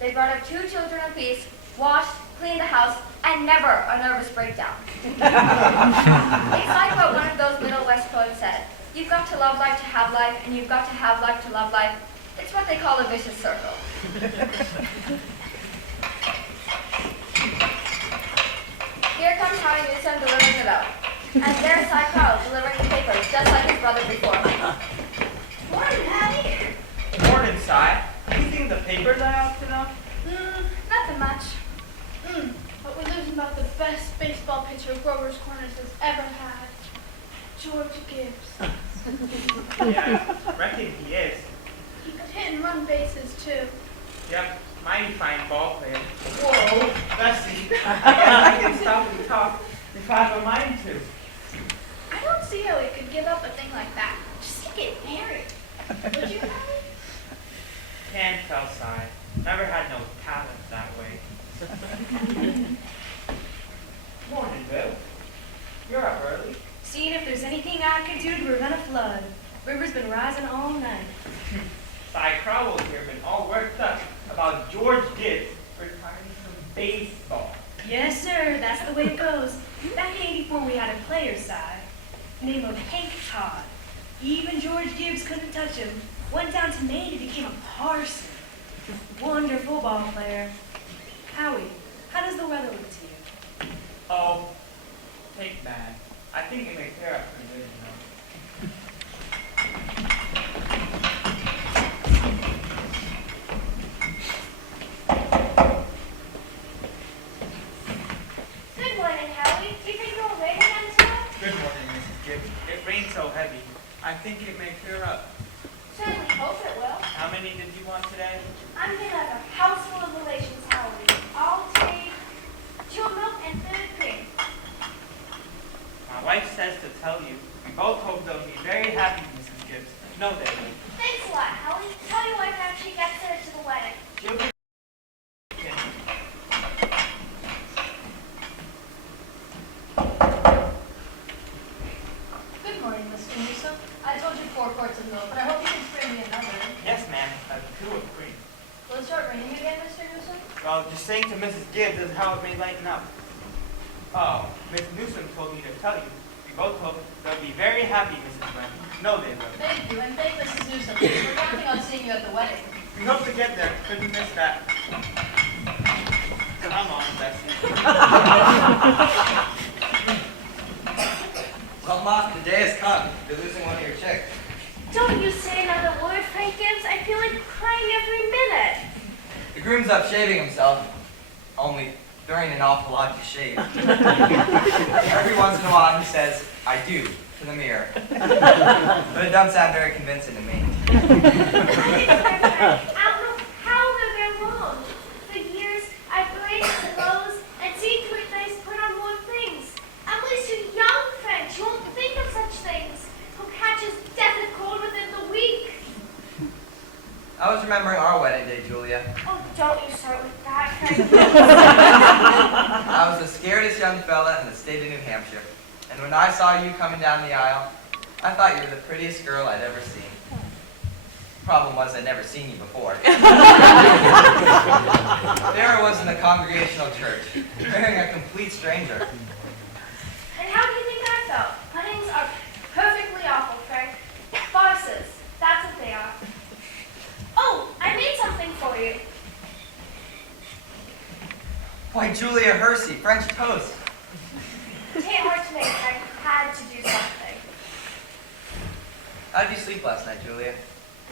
They brought up 2 children apiece, washed, cleaned the house, and never a nervous breakdown. It's like what one of those Middle West poets said. You've got to love life to have life, and you've got to have life to love life. It's what they call a vicious circle. Here comes Howie Newsom delivering the bell. And there's Cy Crowell delivering the papers, just like his brother before him. Morning, Hattie. Morning, Si. Anything in the papers I ought to know? Nothing much. But we're losing about the best baseball pitcher Grover's Corners has ever had. George Gibbs. Yeah, reckon he is. He could hit and run bases too. Yep, mighty fine ball player. Whoa, Bessie, I guess I can stop and talk if I have a mind to. I don't see how he could give up a thing like that. Just to get married. Would you, Harry? Can't tell, Si. Never had no talent that way. Morning, Bill. You're up early. Seeing if there's anything I can do to prevent a flood. River's been rising all night. Si Crowell here been all worked up about George Gibbs retiring from baseball. Yes, sir, that's the way it goes. Back in '84, we had a player side named Hank Todd. Even George Gibbs couldn't touch him. Went down to Maine and became a parson. Wonderful ball player. Howie, how does the weather look to you? Oh, take bad. I think it may clear up pretty good, you know. Good morning, Howie. Do you think it will rain again tonight? Good morning, Mrs. Gibbs. It rained so heavy. I think it may clear up. Certainly hope it will. How many did you want today? I'm gonna have a house full of relations, Howie. I'll take 2 milk and 3 cream. My wife says to tell you, we both hope they'll be very happy, Mrs. Gibbs. No, they will. Thanks a lot, Howie. Tell your wife after she gets there to the wedding. She'll be Good morning, Mr. Newsom. I told you 4 quarts of milk, but I hope you can spare me another. Yes, ma'am. 2 of cream. Will it start raining again, Mr. Newsom? Well, just saying to Mrs. Gibbs is how it may lighten up. Oh, Miss Newsom told me to tell you. We both hope they'll be very happy, Mrs. Webb. No, they will. Thank you, and thank Mrs. Newsom. We're counting on seeing you at the wedding. We hope to get there. Couldn't miss that. Come on, Bessie. Well, Ma, the day has come. You're losing one of your chicks. Don't you say another word, Frank Gibbs. I feel like crying every minute. The groom's up shaving himself. Only during an awful lot to shave. Every once in a while he says, I do, to the mirror. But it doesn't sound very convincing to me. I don't know how they're wrong. For years, I've braced the lows and seen to it nice put on more things. Emily's too young, French. She won't think of such things. Who catches death of cold within the week? I was remembering our wedding day, Julia. Oh, don't you start with that, Frank. I was the scaredest young fella in the state of New Hampshire. And when I saw you coming down the aisle, I thought you were the prettiest girl I'd ever seen. Problem was, I'd never seen you before. There I was in the Congregational Church, marrying a complete stranger. And how do you think I felt? Puddings are perfectly awful, Frank. Farces. That's what they are. Oh, I made something for you. Why, Julia Hersey, French toast. It ain't hard to make, Frank. Had to do something. How did you sleep last night, Julia?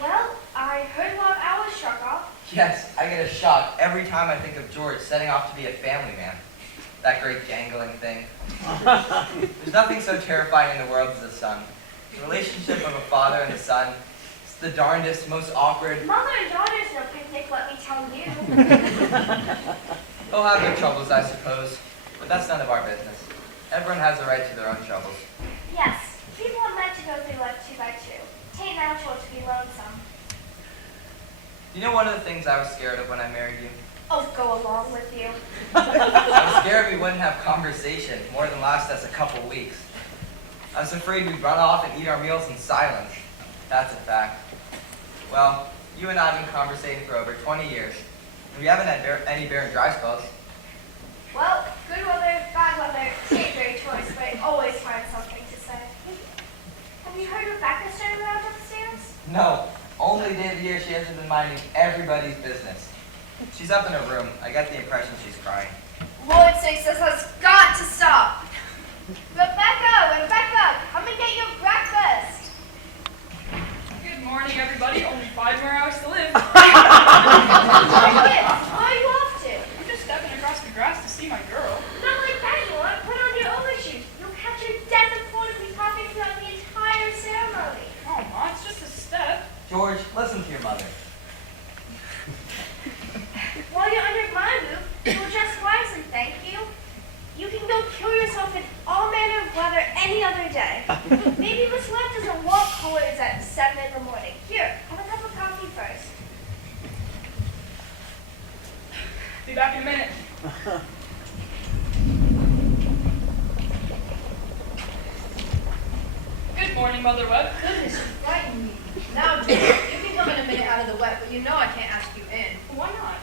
Well, I heard a lot of hours struck off. Yes, I get a shock every time I think of George setting off to be a family man. That great gangling thing. There's nothing so terrifying in the world as a son. The relationship of a father and a son is the darndest, most awkward. Mother and daughter's no picnic, let me tell you. They'll have their troubles, I suppose, but that's none of our business. Everyone has the right to their own troubles. Yes, people are meant to go through life 2 by 2. Tain't natural to be lonesome. You know one of the things I was scared of when I married you? Oh, go along with you. I was scared we wouldn't have conversation more than last us a couple weeks. I was afraid we'd run off and eat our meals in silence. That's a fact. Well, you and I have been conversating for over 20 years, and we haven't had any bare and dry spells. Well, good weather, bad weather, ain't very choice, but I always find something to say. Have you heard Rebecca started around upstairs? No, only day of the year she hasn't been minding everybody's business. She's up in her room. I get the impression she's crying. Lord sakes, this has got to stop. Rebecca, come and get your breakfast. Good morning, everybody. Only 5 more hours to live. Where are you off to? I'm just stepping across the grass to see my girl. Not like that, George, listen to your mother. While you're under my roof, you'll dress wisely, thank you. You can go kill yourself in all manner of weather any other day. Maybe Miss Webb doesn't walk colors at 7 in the morning. Here, have a cup of coffee first. Be back in a minute. Good morning, Mother Webb. Goodness, you frightened me. Now, George, you can come in a minute out of the wet, but you know I can't ask you in. Why not?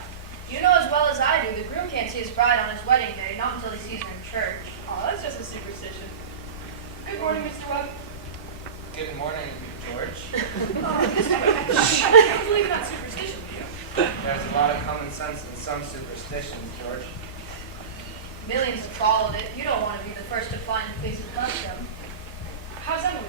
You know as well as I do, the groom can't see his bride on his wedding day, not until he sees her in church. Oh, that's just a superstition. Good morning, Mr. Webb. Good morning, George. Mr. Webb, I can't believe that superstition, Leo. There's a lot of common sense in some superstitions, George. Millions have followed it. You don't want to be the first to find the face of custom. How's Emily?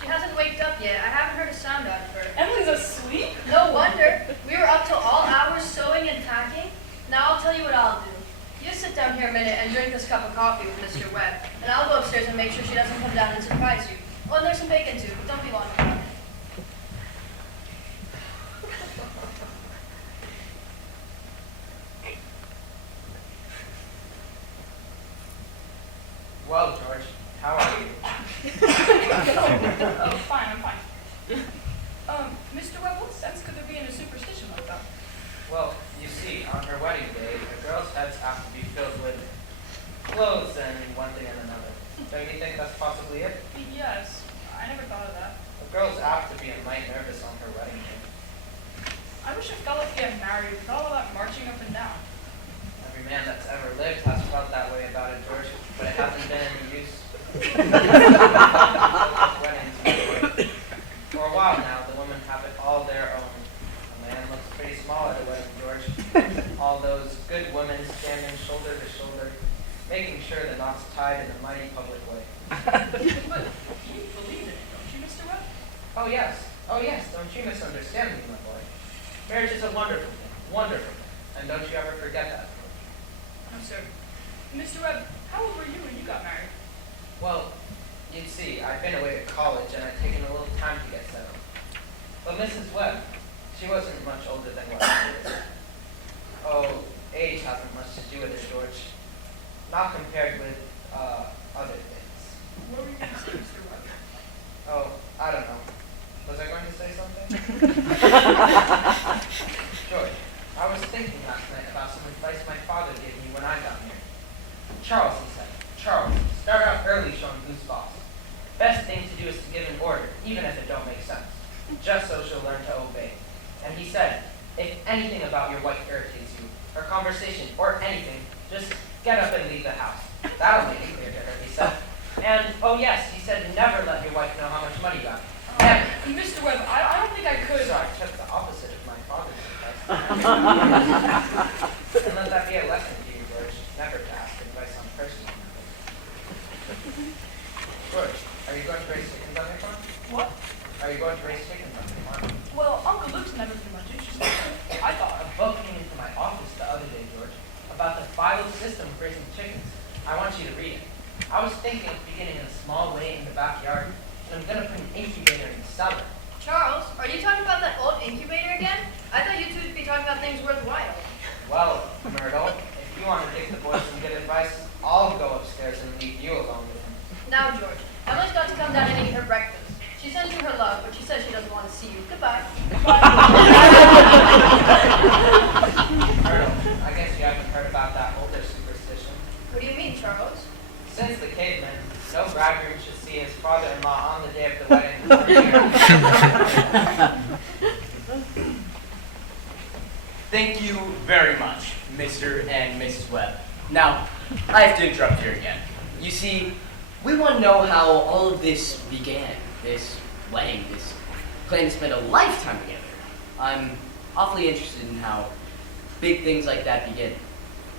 She hasn't waked up yet. I haven't heard a sound out of her. Emily's asleep? No wonder. We were up till all hours sewing and packing. Now I'll tell you what I'll do. You sit down here a minute and drink this cup of coffee with Mr. Webb, and I'll go upstairs and make sure she doesn't come down and surprise you. Oh, and there's some bacon too, but don't be long about it. Well, George, how are you? Oh, fine, I'm fine. Mr. Webb, what sense could there be in a superstition like that? Well, you see, on her wedding day, a girl's heads have to be filled with clothes and one thing and another. Don't you think that's possibly it? Yes, I never thought of that. A girl's apt to be a mite nervous on her wedding day. I wish a fella could get married with all of that marching up and down. Every man that's ever lived has felt that way about it, George, but it hasn't been any use. Weddings before. For a while now, the women have it all their own. A man looks pretty small at a wedding, George. All those good women standing shoulder to shoulder, making sure the knot's tied in a mighty public way. But you believe in it, don't you, Mr. Webb? Oh yes, don't you misunderstand me, my boy. Marriage is a wonderful thing, and don't you ever forget that. No, sir. Mr. Webb, how old were you when you got married? Well, you'd see, I'd been away to college and I'd taken a little time to get settled. But Mrs. Webb, she wasn't much older than what I was. Oh, age hasn't much to do with it, George. Not compared with, other things. What were you going to say, Mr. Webb? Oh, I don't know. Was I going to say something? George, I was thinking last night about some advice my father gave me when I got married. Charles, he said, Charles, start out early showing who's boss. Best thing to do is to give an order, even if it don't make sense. Just so she'll learn to obey. And he said, if anything about your wife irritates you, or conversation, or anything, just get up and leave the house. That'll make it clear to her, he said. And, oh yes, he said, never let your wife know how much money you got. Never. Mr. Webb, I don't think I could. So I took the opposite of my father's advice. And let that be a lesson to you, George, never to ask advice on personal matters. George, are you going to raise chickens on your farm? What? Are you going to raise chickens on your farm? Well, Uncle Luke's never been much interested. I thought. A book came into my office the other day, George, about the phyllo system of raising chickens. I want you to read it. I was thinking of beginning in a small way in the backyard, and I'm going to put an incubator in the cellar. Charles, are you talking about that old incubator again? I thought you two would be talking about things worthwhile. Well, Meadow, if you want to give the boys some good advice, I'll go upstairs and leave you alone with him. Now, George, Emily's got to come down and eat her breakfast. She sends you her love, but she says she doesn't want to see you. Goodbye. Meadow, I guess you haven't heard about that older superstition. What do you mean, Charles? Since the caveman, no bridegroom should see his father-in-law on the day of the wedding. Thank you very much, Mr. and Mrs. Webb. Now, I have to interrupt here again. You see, we want to know how all of this began, this wedding, this plan to spend a lifetime together. I'm awfully interested in how big things like that begin.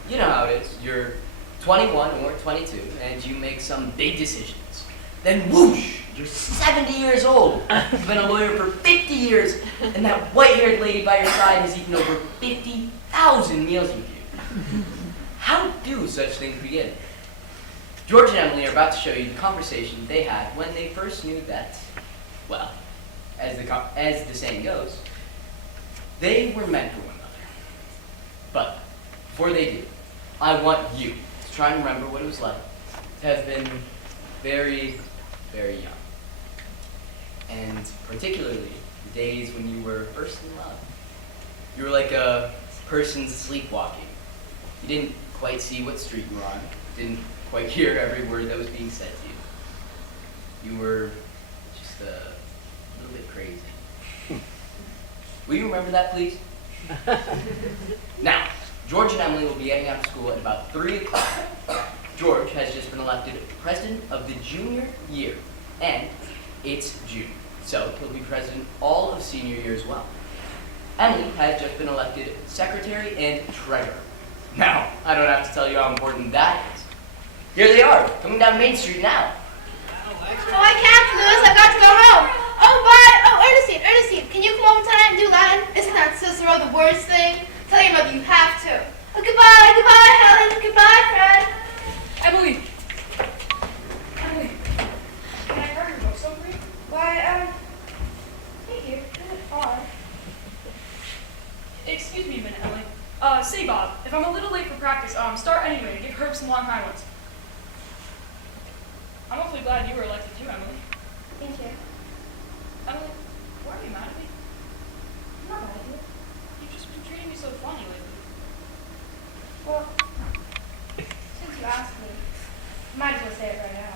You know how it is. You're 21 or 22, and you make some big decisions. Then whoosh, you're 70 years old. You've been a lawyer for 50 years, and that white-haired lady by your side has eaten over 50,000 meals with you. How do such things begin? George and Emily are about to show you the conversation they had when they first knew that, well, as the saying goes, they were meant for one another. But before they do, I want you to try and remember what it was like to have been very, very young. And particularly the days when you were first in love. You were like a person sleepwalking. You didn't quite see what street you were on, didn't quite hear every word that was being said to you. You were just a little bit crazy. Will you remember that, please? Now, George and Emily will be heading out to school at about 3 o'clock. George has just been elected president of the junior year, and it's June, so he'll be president all of senior year as well. Emily has just been elected secretary and treasurer. Now, I don't have to tell you how important that is. Here they are, coming down Main Street now. Oh, I can't, Louis. I've got to go home. Oh, bye. Oh, Ernestine, can you come over tonight and do Latin? Isn't that Cicero the worst thing? Tell your mother you have to. Oh, goodbye, Helen. Goodbye, Fred. Emily, can I grab your books over here? Why, thank you. You're a bit far. Excuse me a minute, Emily. Say, Bob, if I'm a little late for practice, start anyway and give Herb some long high ones. I'm awfully glad you were elected too, Emily. Thank you. Emily, why are you mad at me? I'm not mad at you. You've just been treating me so funny lately. Well, since you asked me, I might as well say it right now.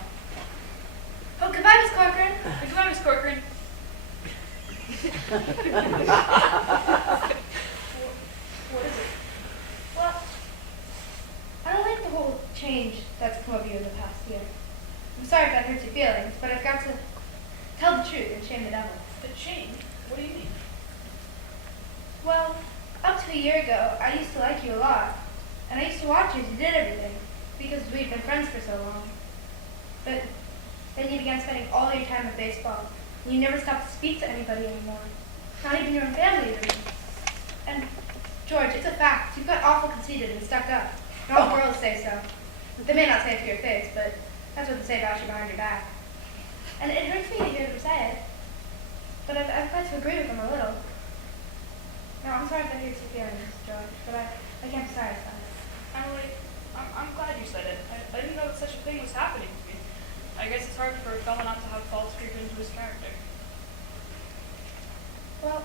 Oh, goodbye, Miss Corcoran. Goodbye, Miss Corcoran. What is it? Well, I don't like the whole change that's come over you in the past year. I'm sorry if that hurts your feelings, but I've got to tell the truth and shame the devil. The change? What do you mean? Well, up to a year ago, I used to like you a lot, and I used to watch you as you did everything, because we'd been friends for so long. But then you began spending all your time with baseball, and you never stopped to speak to anybody anymore, not even your own family even. And George, it's a fact, you've got awful conceited and stuck up, and all girls say so. They may not say it to your face, but that's what they say about you behind your back. And it hurts me to hear them say it, but I've got to agree with them a little. No, I'm sorry if that hurts your feelings, George, but I can't be sorry about it. Emily, I'm glad you said it. I didn't know that such a thing was happening to me. I guess it's hard for a fellow not to have faults creep into his character. Well,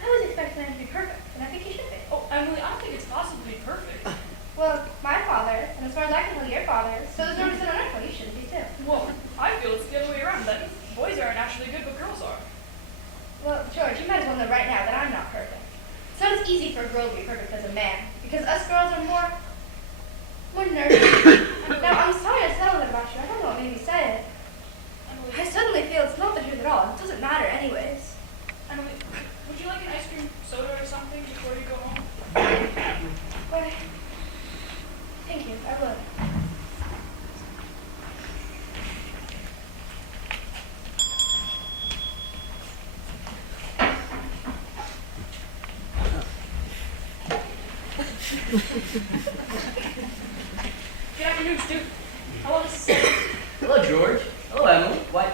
I always expect man to be perfect, and I think he should be. Oh, Emily, I don't think it's possible to be perfect. Well, my father, and as far as I can tell, your father, so there's no reason on earth why you shouldn't be too. Well, I feel it's the other way around, that boys aren't naturally good, but girls are. Well, George, you might as well know right now that I'm not perfect. So it's easy for a girl to be perfect as a man, because us girls are more nurturing. Now, I'm sorry I said all that about you. I don't know what made me say it. Emily, I suddenly feel it's not the truth at all. It doesn't matter anyways. Emily, would you like an ice cream soda or something before you go home? Why, thank you. I would. Good afternoon, Stu. Hello, Mrs. Slater. Hello, George. Hello, Emily. Why,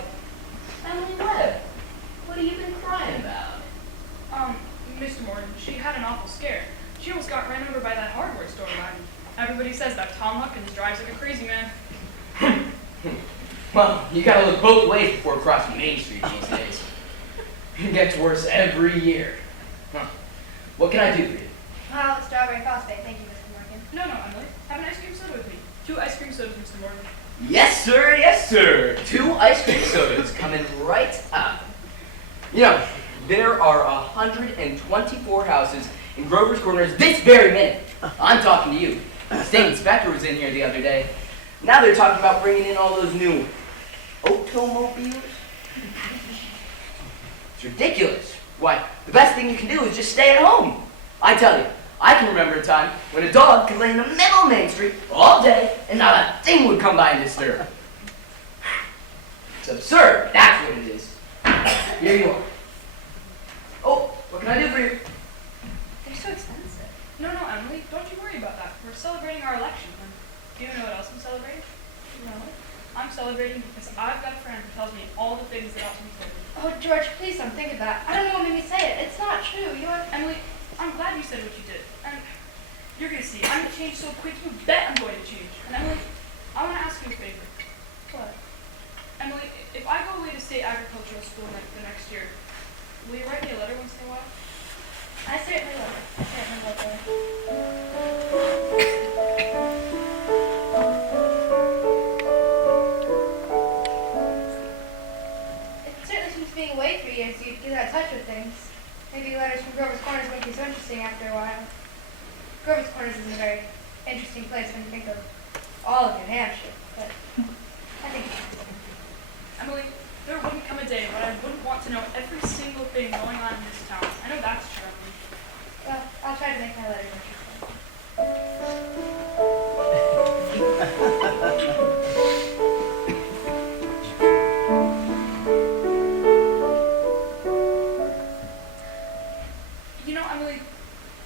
Emily Webb, what have you been crying about? Mr. Morton, she had an awful scare. She almost got ran over by that hardware store wagon. Everybody says that Tom Huckins drives like a crazy man. Well, you gotta look both ways before crossing Main Street these days. It gets worse every year. Huh. What can I do for you? Well, strawberry phosphate. Thank you, Mr. Morgan. No, Emily. Have an ice cream soda with me. 2 ice cream sodas, Mr. Morton. Yes, sir. Yes, sir. 2 ice cream sodas coming right up. You know, there are 124 houses in Grover's Corners this very minute. I'm talking to you. The state inspector was in here the other day. Now they're talking about bringing in all those new automobiles. It's ridiculous. Why, the best thing you can do is just stay at home. I tell you, I can remember a time when a dog could lay in the middle of Main Street all day and not a thing would come by and disturb. It's absurd, that's what it is. Here you are. Oh, what can I do for you? They're so expensive. No, Emily. Don't you worry about that. We're celebrating our election. And do you know what else I'm celebrating? No. I'm celebrating because I've got a friend who tells me all the things that ought to be told me. Oh, George, please don't think of that. I don't know what made me say it. It's not true. You're... Emily, I'm glad you said what you did. And you're going to see, I'm going to change so quick, you bet I'm going to change. And Emily, I want to ask you a favor. What? Emily, if I go away to state agricultural school the next year, will you write me a letter once in a while? I certainly will. I certainly will, George. It certainly seems being away for years, you get out of touch with things. Maybe letters from Grover's Corners wouldn't be so interesting after a while. Grover's Corners isn't a very interesting place when you think of all of New Hampshire, but I think it's interesting. Emily, there wouldn't come a day when I wouldn't want to know every single thing going on in this town. I know that's true, Emily. Well, I'll try to make my letters interesting. You know, Emily,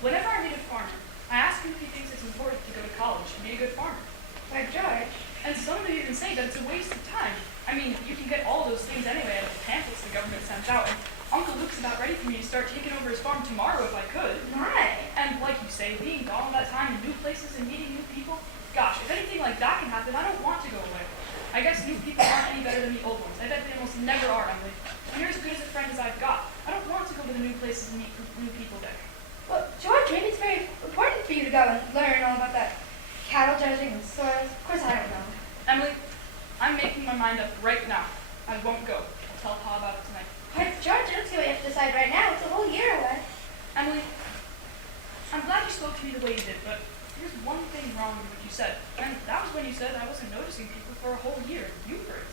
whenever I meet a farmer, I ask him if he thinks it's important to go to college and be a good farmer. Why, George? And some of them even say that it's a waste of time. I mean, you can get all those things anyway out of the pamphlets the government sends out, and Uncle Luke's about ready for me to start taking over his farm tomorrow if I could. My! And like you say, being gone all that time in new places and meeting new people, gosh, if anything like that can happen, I don't want to go away. I guess new people aren't any better than the old ones. I bet they almost never are, Emily. And you're as good as a friend as I've got. I don't want to go to the new places and meet new people there. Well, George, maybe it's very important for you to go and learn all about that cattle judging and soils. Of course, I don't know. Emily, I'm making my mind up right now. I won't go. I'll tell Pa about it tonight. But George, I don't see what you have to decide right now. It's a whole year away. Emily, I'm glad you spoke to me the way you did, but there's one thing wrong with what you said. And that was when you said I wasn't noticing people for a whole year. You heard.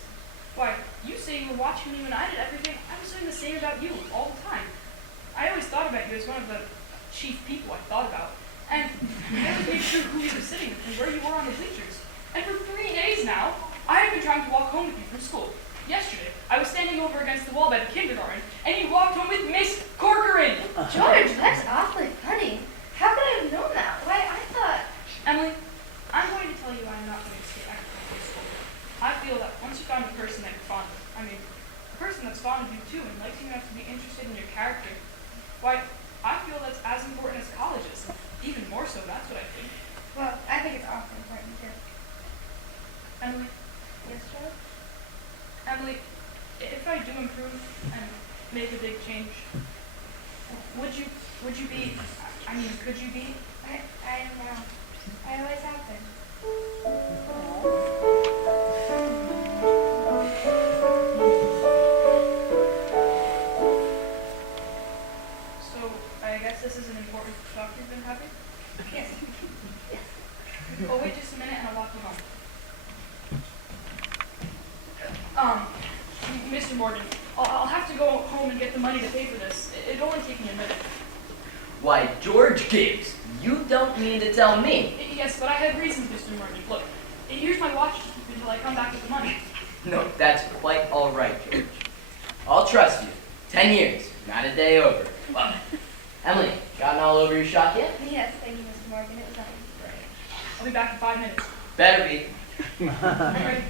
Why, you say you were watching me when I did everything. I was doing the same about you all the time. I always thought about you as one of the chief people I thought about. And I always made sure who you were sitting with and where you were on the bleachers. And for 3 days now, I have been trying to walk home with you from school. Yesterday, I was standing over against the wall by the kindergarten, and you walked home with Miss Corcoran. George, that's awfully funny. How could I have known that? Why, I thought... Emily, I'm going to tell you I'm not going to stay agricultural school. I feel that once you found a person that you're fond of, I mean, a person that's fond of you too and likes you enough to be interested in your character, why, I feel that's as important as college is. Even more so, that's what I think. Well, I think it's awfully important too. Emily? Yes, George? Emily, if I do improve and make a big change, would you be, I mean, could you be? I don't know. I always have been. So, I guess this is an important talk you've been having? Yes. Yes. Oh, wait just a minute and I'll walk you home. Mr. Morgan, I'll have to go home and get the money to pay for this. It'll only take me a minute. Why, George Gibbs, you don't mean to tell me. Yes, but I have reasons, Mr. Morgan. Look, here's my watch until I come back with the money. No, that's quite all right, George. I'll trust you. 10 years, not a day over. Well, Emily, gotten all over your shot yet? Yes, thank you, Mr. Morgan. It was nice. I'll be back in 5 minutes. Better be. Are you ready?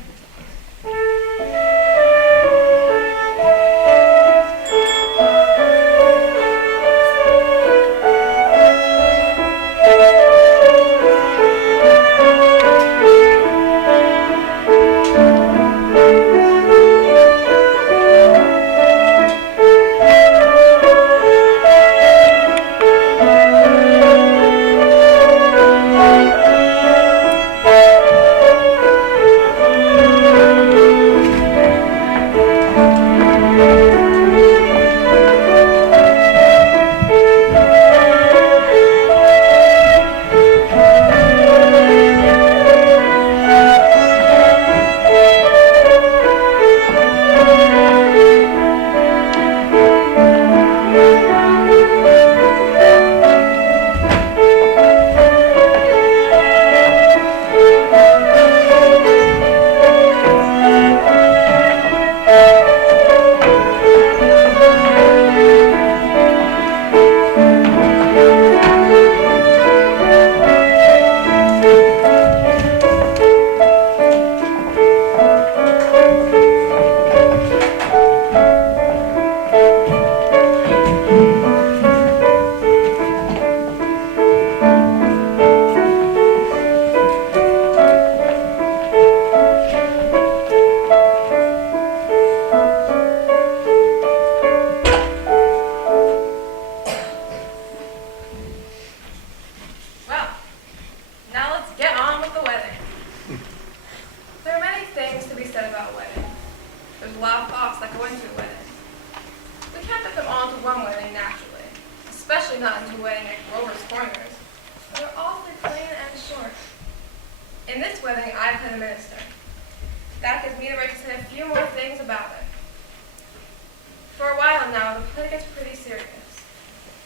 now, the play gets pretty serious.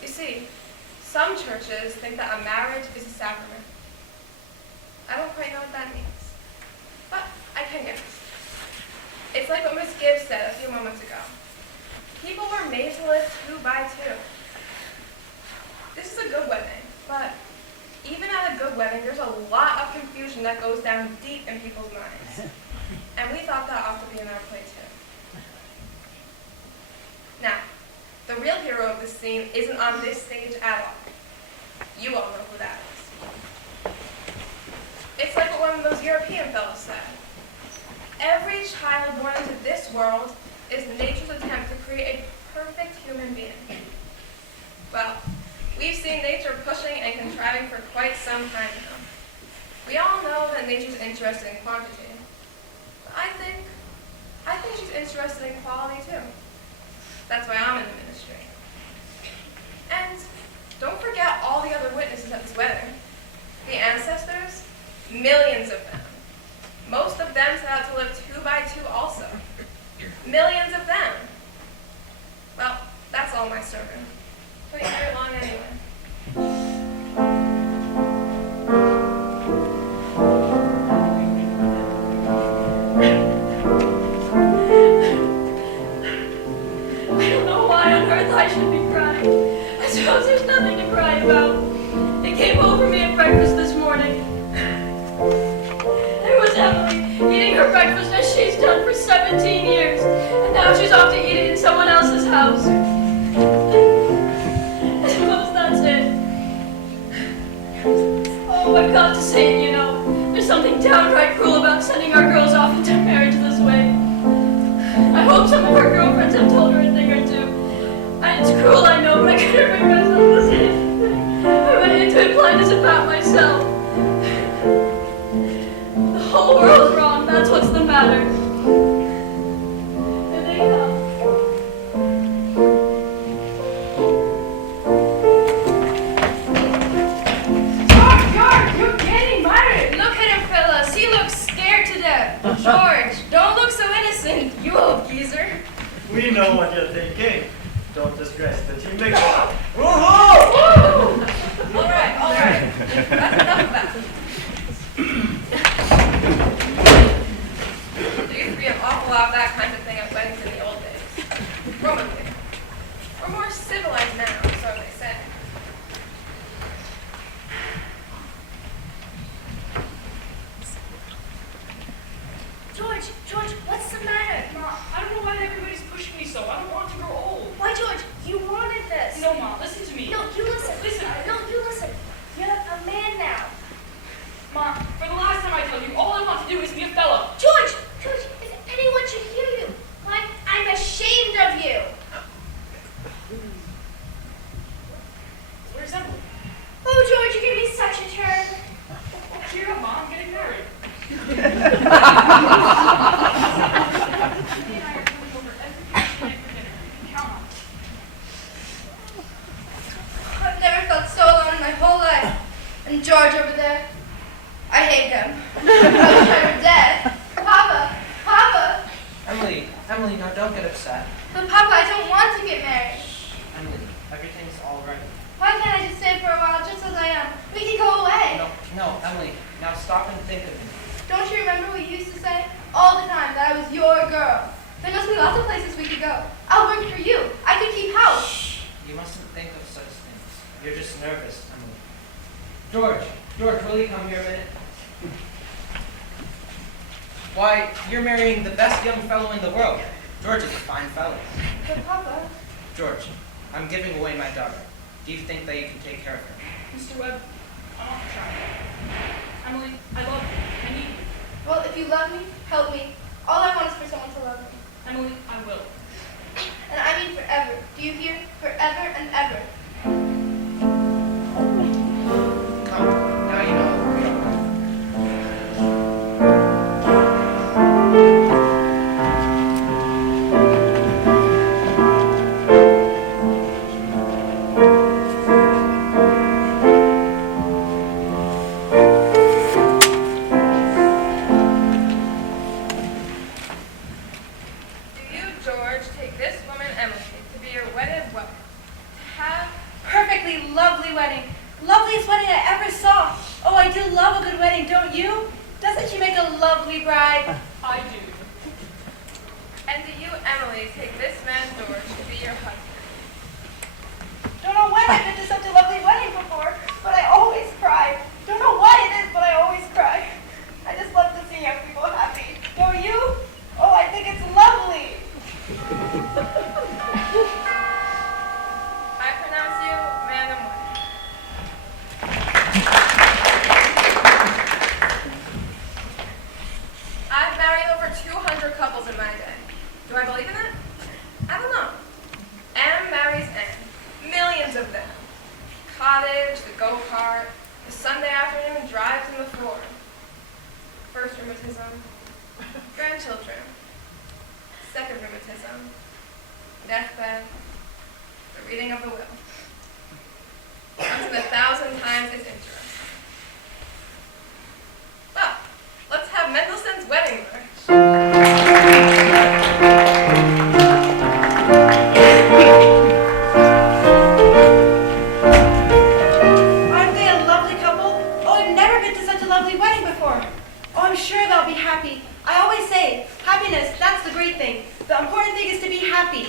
You see, some churches think that a marriage is a sacrament. I don't quite know what that means, but I can guess. It's like what Miss Gibbs said a few moments ago. People were made to live 2 by 2. This is a good wedding, but even at a good wedding, there's a lot of confusion that goes down deep in people's minds. And we thought that ought to be in our play too. Now, the real hero of this scene isn't on this stage at all. You all know who that is. It's like what one of those European fellows said. Every child born into this world is nature's attempt to create a perfect human being. Well, we've seen nature pushing and contriving for quite some time now. We all know that nature's interested in quantity. But I think she's interested in quality too. That's why I'm in the ministry. And don't forget all the other witnesses at this wedding. The ancestors, millions of them. Most of them set out to live 2 by 2 also. Millions of them. Well, that's all my sermon. Pretty very long anyway. I don't know why on earth I should be crying. I suppose there's nothing to cry about. It came over me at breakfast this morning. There was Emily eating her breakfast as she's done for 17 years, and now she's off to eat it in someone else's house. I suppose that's it. Oh, I've got to say it, you know. There's something downright cruel about sending our girls off into marriage this way. I hope some of her girlfriends have told her a thing or two. And it's cruel, I know, but I couldn't bring myself to say anything. I went into it blind as a bat myself. The whole world's wrong, that's what's the matter. Here they come. George, you're getting married! Look at him, fellas. He looks scared to death. George, don't look so innocent, you old geezer. We know what you're thinking. Don't disgrace the team big one. All right. That's enough of that. There used to be an awful lot of that kind of thing at weddings in the old days. Roman weddings. We're more civilized now, so they say. George, what's the matter? Ma, I don't know why everybody's pushing me so. I don't want to grow old. Why, George, you wanted this. No, Ma, listen to me. No, you listen. Listen. No, you listen. You're a man now. Ma, for the last time I tell you, all I want to do is be a fellow. George, if anyone should hear you, why, I'm ashamed of you. Where's Emily? Oh, George, you give me such a turn. Cheer up, Ma, I'm getting married. Me and I are coming over every Tuesday night for dinner. You can count on it. I've never felt so alone in my whole life. And George over there, I hate him. I wish I were dead. Papa! Emily, now don't get upset. But Papa, I don't want to get married. Emily, everything's all right. Why can't I just stay for a while just as I am? We can go away. No, Emily, now stop and think of me. Don't you remember what you used to say all the time, that I was your girl? There must be lots of places we could go. I'll work for you. I could keep house. Shh, you mustn't think of such things. You're just nervous, Emily. George, will you come here a minute? Why, you're marrying the best young fellow in the world. George is a fine fellow. But Papa... George, I'm giving away my daughter. Do you think that you can take care of her? Mr. Webb, I want to try. Emily, I love you. I need you. Well, if you love me, help me. All I want is for someone to love me. Emily, I will. And I mean forever. Do you hear? Forever and ever. Come, now you know who we are. Do you, George, take this woman, Emily, to be dear wedded wife. Have Perfectly lovely wedding. Loveliest wedding I ever saw. Oh, I do love a good wedding, don't you? Doesn't she make a lovely bride? I do. And do you, Emily, take this man George to be your husband? Don't know when I've been to such a lovely wedding before, but I always cry. Don't know why it is, but I always cry. I just love to see young people happy. Don't you? Oh, I think it's lovely. I pronounce you man and wife. I've married over 200 couples in my day. Do I believe in it? I don't know. M marries N. Millions of them. Cottage, the go-kart, the Sunday afternoon drives in the Ford. First rheumatism, grandchildren, second rheumatism, deathbed, the reading of the will. Once in 1,000 times it's interesting. Well, let's have Mendelssohn's Wedding March. Aren't they a lovely couple? Oh, I've never been to such a lovely wedding before. Oh, I'm sure they'll be happy. I always say, happiness, that's the great thing. The important thing is to be happy.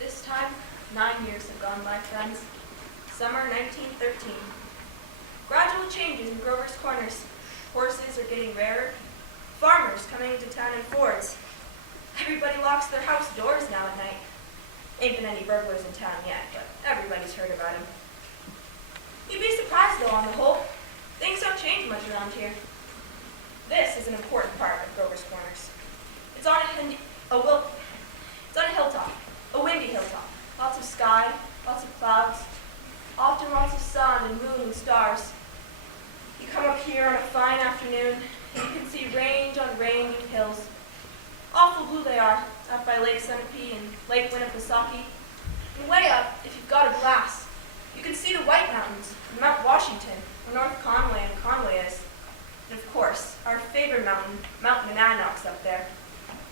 This time, 9 years have gone by, friends. Summer 1913. Gradual changes in Grover's Corners. Horses are getting rarer. Farmers coming into town in Fords. Everybody locks their house doors now at night. Ain't been any burglars in town yet, but everybody's heard about them. You'd be surprised, though, on the whole. Things don't change much around here. This is an important part of Grover's Corners. It's on a hilltop, a windy hilltop. Lots of sky, lots of clouds, often lots of sun and moon and stars. Come up here on a fine afternoon, and you can see range on range of hills. Awful blue they are, up by Lake Sunapee and Lake Winnipesaukee. And way up, if you've got a glass, you can see the White Mountains, and Mount Washington, where North Conway and Conway is. And of course, our favorite mountain, Mount Monadnock's up there.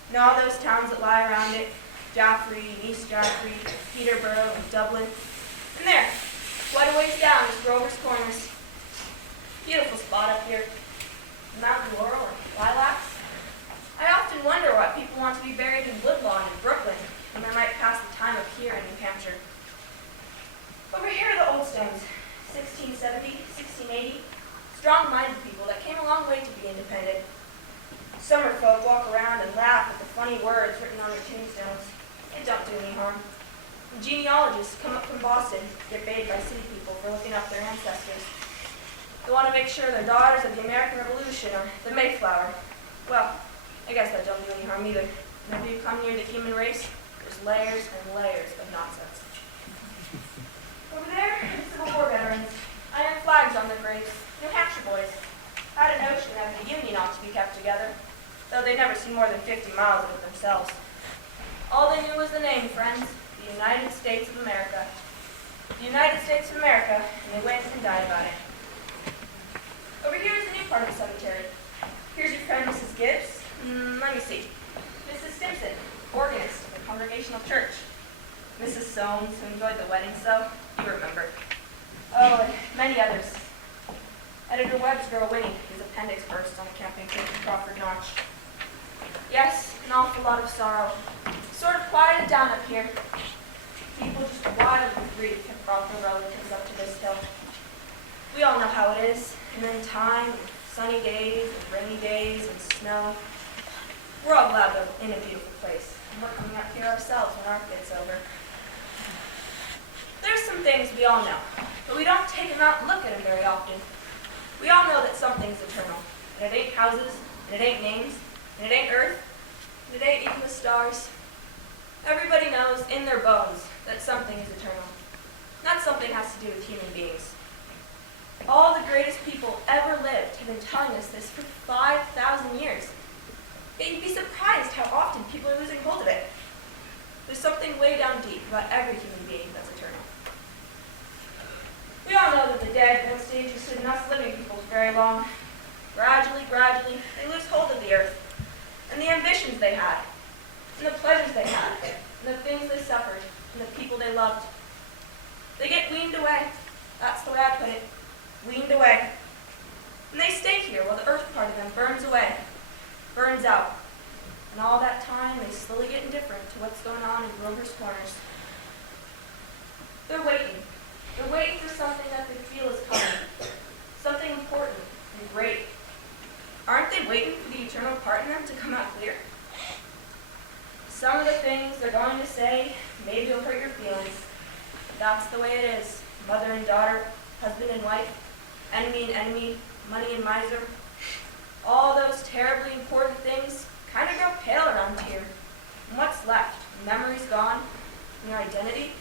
And all those towns that lie around it, Jaffrey and East Jaffrey, Peterborough and Dublin. And there, quite a ways down is Grover's Corners. Beautiful spot up here. Mountain laurel and lilacs. I often wonder why people want to be buried in Woodlawn in Brooklyn when they might pass the time up here in New Hampshire. Over here are the old stones, 1670, 1680, strong-minded people that came a long way to be independent. Summer folk walk around and laugh at the funny words written on their tombstones. It don't do any harm. And genealogists come up from Boston, get paid by city people for looking up their ancestors. They want to make sure they're daughters of the American Revolution or the Mayflower. Well, I guess that don't do any harm either. Whenever you come near the human race, there's layers and layers of nonsense. Over there are the Civil War veterans, iron flags on their graves, New Hampshire boys. Had a notion that the Union ought to be kept together, though they'd never seen more than 50 miles of it themselves. All they knew was the name, friends, the United States of America. The United States of America, and they went and died about it. Over here is the new part of the cemetery. Here's your friend, Mrs. Gibbs. Let me see. Mrs. Stimson, organist of the Congregational Church. Mrs. Soames, who enjoyed the wedding so, you remember. Oh, and many others. Editor Webb's girl Winnie, whose appendix burst on a camping trip to Crawford Notch. Yes, an awful lot of sorrow. Sort of quieted down up here. People just wild with grief have brought their relatives up to this hill. We all know how it is, and then time, and sunny days, and rainy days, and snow. We're all glad we're in a beautiful place, and we're coming up here ourselves when our fit's over. There's some things we all know, but we don't take them out and look at them very often. We all know that something's eternal, and it ain't houses, and it ain't names, and it ain't earth, and it ain't even the stars. Everybody knows in their bones that something is eternal. That something has to do with human beings. All the greatest people ever lived have been telling us this for 5,000 years. Yet you'd be surprised how often people are losing hold of it. There's something way down deep about every human being that's eternal. We all know that the dead won't stay interested in us living people for very long. Gradually, they lose hold of the earth, and the ambitions they had, and the pleasures they had, and the things they suffered, and the people they loved. They get weaned away. That's the way I put it. Weaned away. And they stay here while the earth part of them burns away, burns out. And all that time, they slowly get indifferent to what's going on in Grover's Corners. They're waiting. They're waiting for something that they feel is coming. Something important and great. Aren't they waiting for the eternal part in them to come out clear? Some of the things they're going to say maybe will hurt your feelings. That's the way it is. Mother and daughter, husband and wife, enemy and enemy, money and miser. All those terribly important things kind of grow pale around here. And what's left? Memory's gone? And your identity?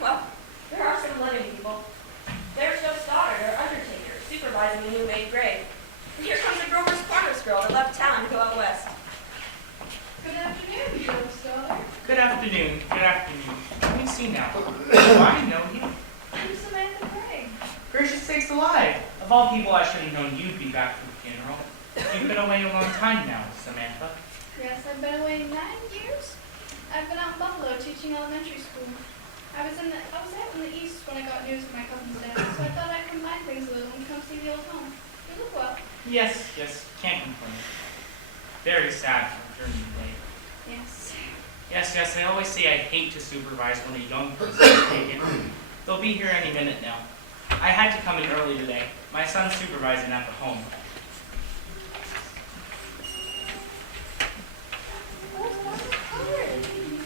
Well, there are some living people. There's Joe Stoddard, our undertaker, supervising a new-made grave. And here comes a Grover's Corners girl that left town to go out west. Good afternoon, Joe Stoddard. Good afternoon. Good afternoon. Let me see now. Do I know you? I'm Samantha Craig. Gracious sakes alive! Of all people, I should have known you'd be back from the funeral. You've been away a long time now, Samantha. Yes, I've been away 9 years. I've been out in Buffalo teaching elementary school. I was out in the east when I got news of my cousin's death, so I thought I'd combine things a little and come see the old home. You look well. Yes, can't complain. Very sad for a journey late. Yes. Yes, I always say I hate to supervise when a young person is taken. They'll be here any minute now. I had to come in early today. My son's supervising at the home.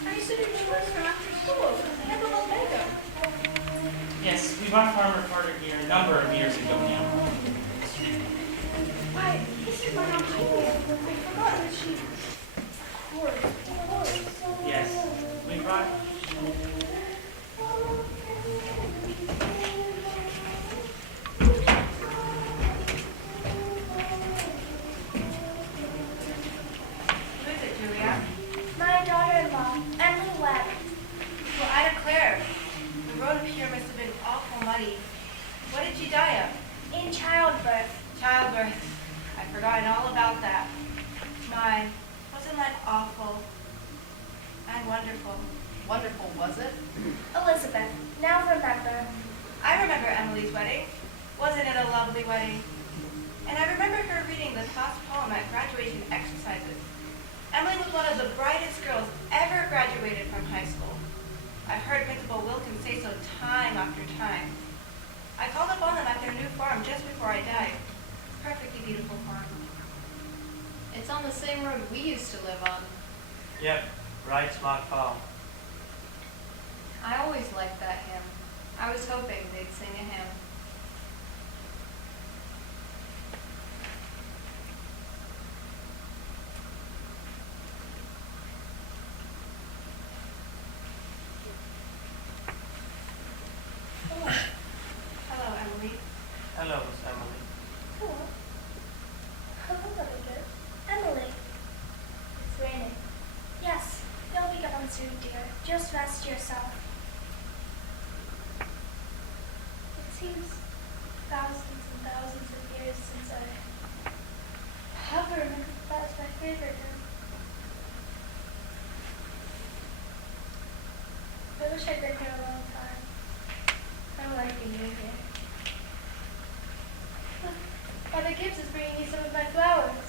I used to do chores from after school. I have a little Meadow. Yes, we bought Farmer Carter here a number of years ago now. Why, this is my Aunt Julia. I forgot that she... Yes, we brought... What did she die of? In childbirth. Childbirth. I'd forgotten all about that. My, wasn't that awful and wonderful? Wonderful, was it? Elizabeth, now remember. I remember Emily's wedding. Wasn't it a lovely wedding? And I remember her reading the class poem at graduation exercises. Emily was one of the brightest girls ever graduated from high school. I've heard Principal Wilkins say so time after time. I called up on them at their new farm just before I died. Perfectly beautiful farm. It's on the same road we used to live on. Yep, right smack farm. I always liked that hymn. I was hoping they'd sing a hymn. Hello, Emily. Hello, Miss Emily. Hello. Hello, little girl. Emily. It's raining. Yes, you'll be gone soon, dear. Just rest yourself. It seems thousands and thousands of years since I have remembered that was my favorite hymn. I wish I'd been here a long time. I don't like being here. Look, Father Gibbs is bringing me some of my flowers.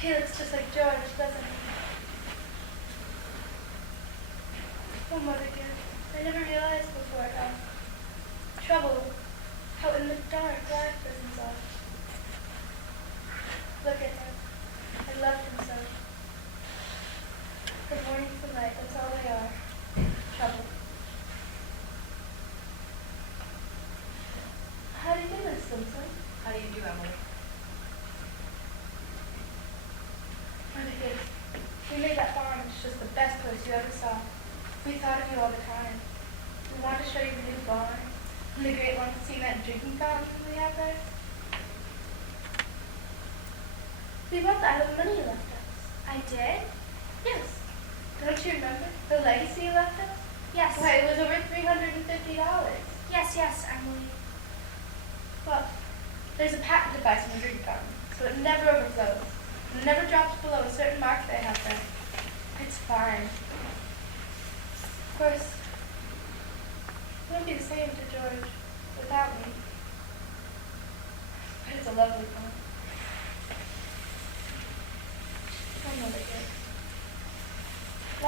He looks just like George, doesn't he? Oh, Mother Gibbs, I never realized before how trouble, how in the dark life prisons are. Look at him. I love him so. From morning to night, that's all they are. Trouble. How do you do this, Simpson? How do you do, Emily? Mother Gibbs, we made that farm. It's just the best place you ever saw. We thought of you all the time. We wanted to show you the new barn and the great long cement drinking fountain we have there. We bought that out of the money you left us. I did? Yes. Don't you remember the legacy you left us? Yes. Why, it was over $350. Yes, Emily. Well, there's a patent device in the drink fountain, so it never overflows. And it never drops below a certain mark they have there. It's fine. Of course, it won't be the same to George without me. But it's a lovely farm. Oh, Mother dear.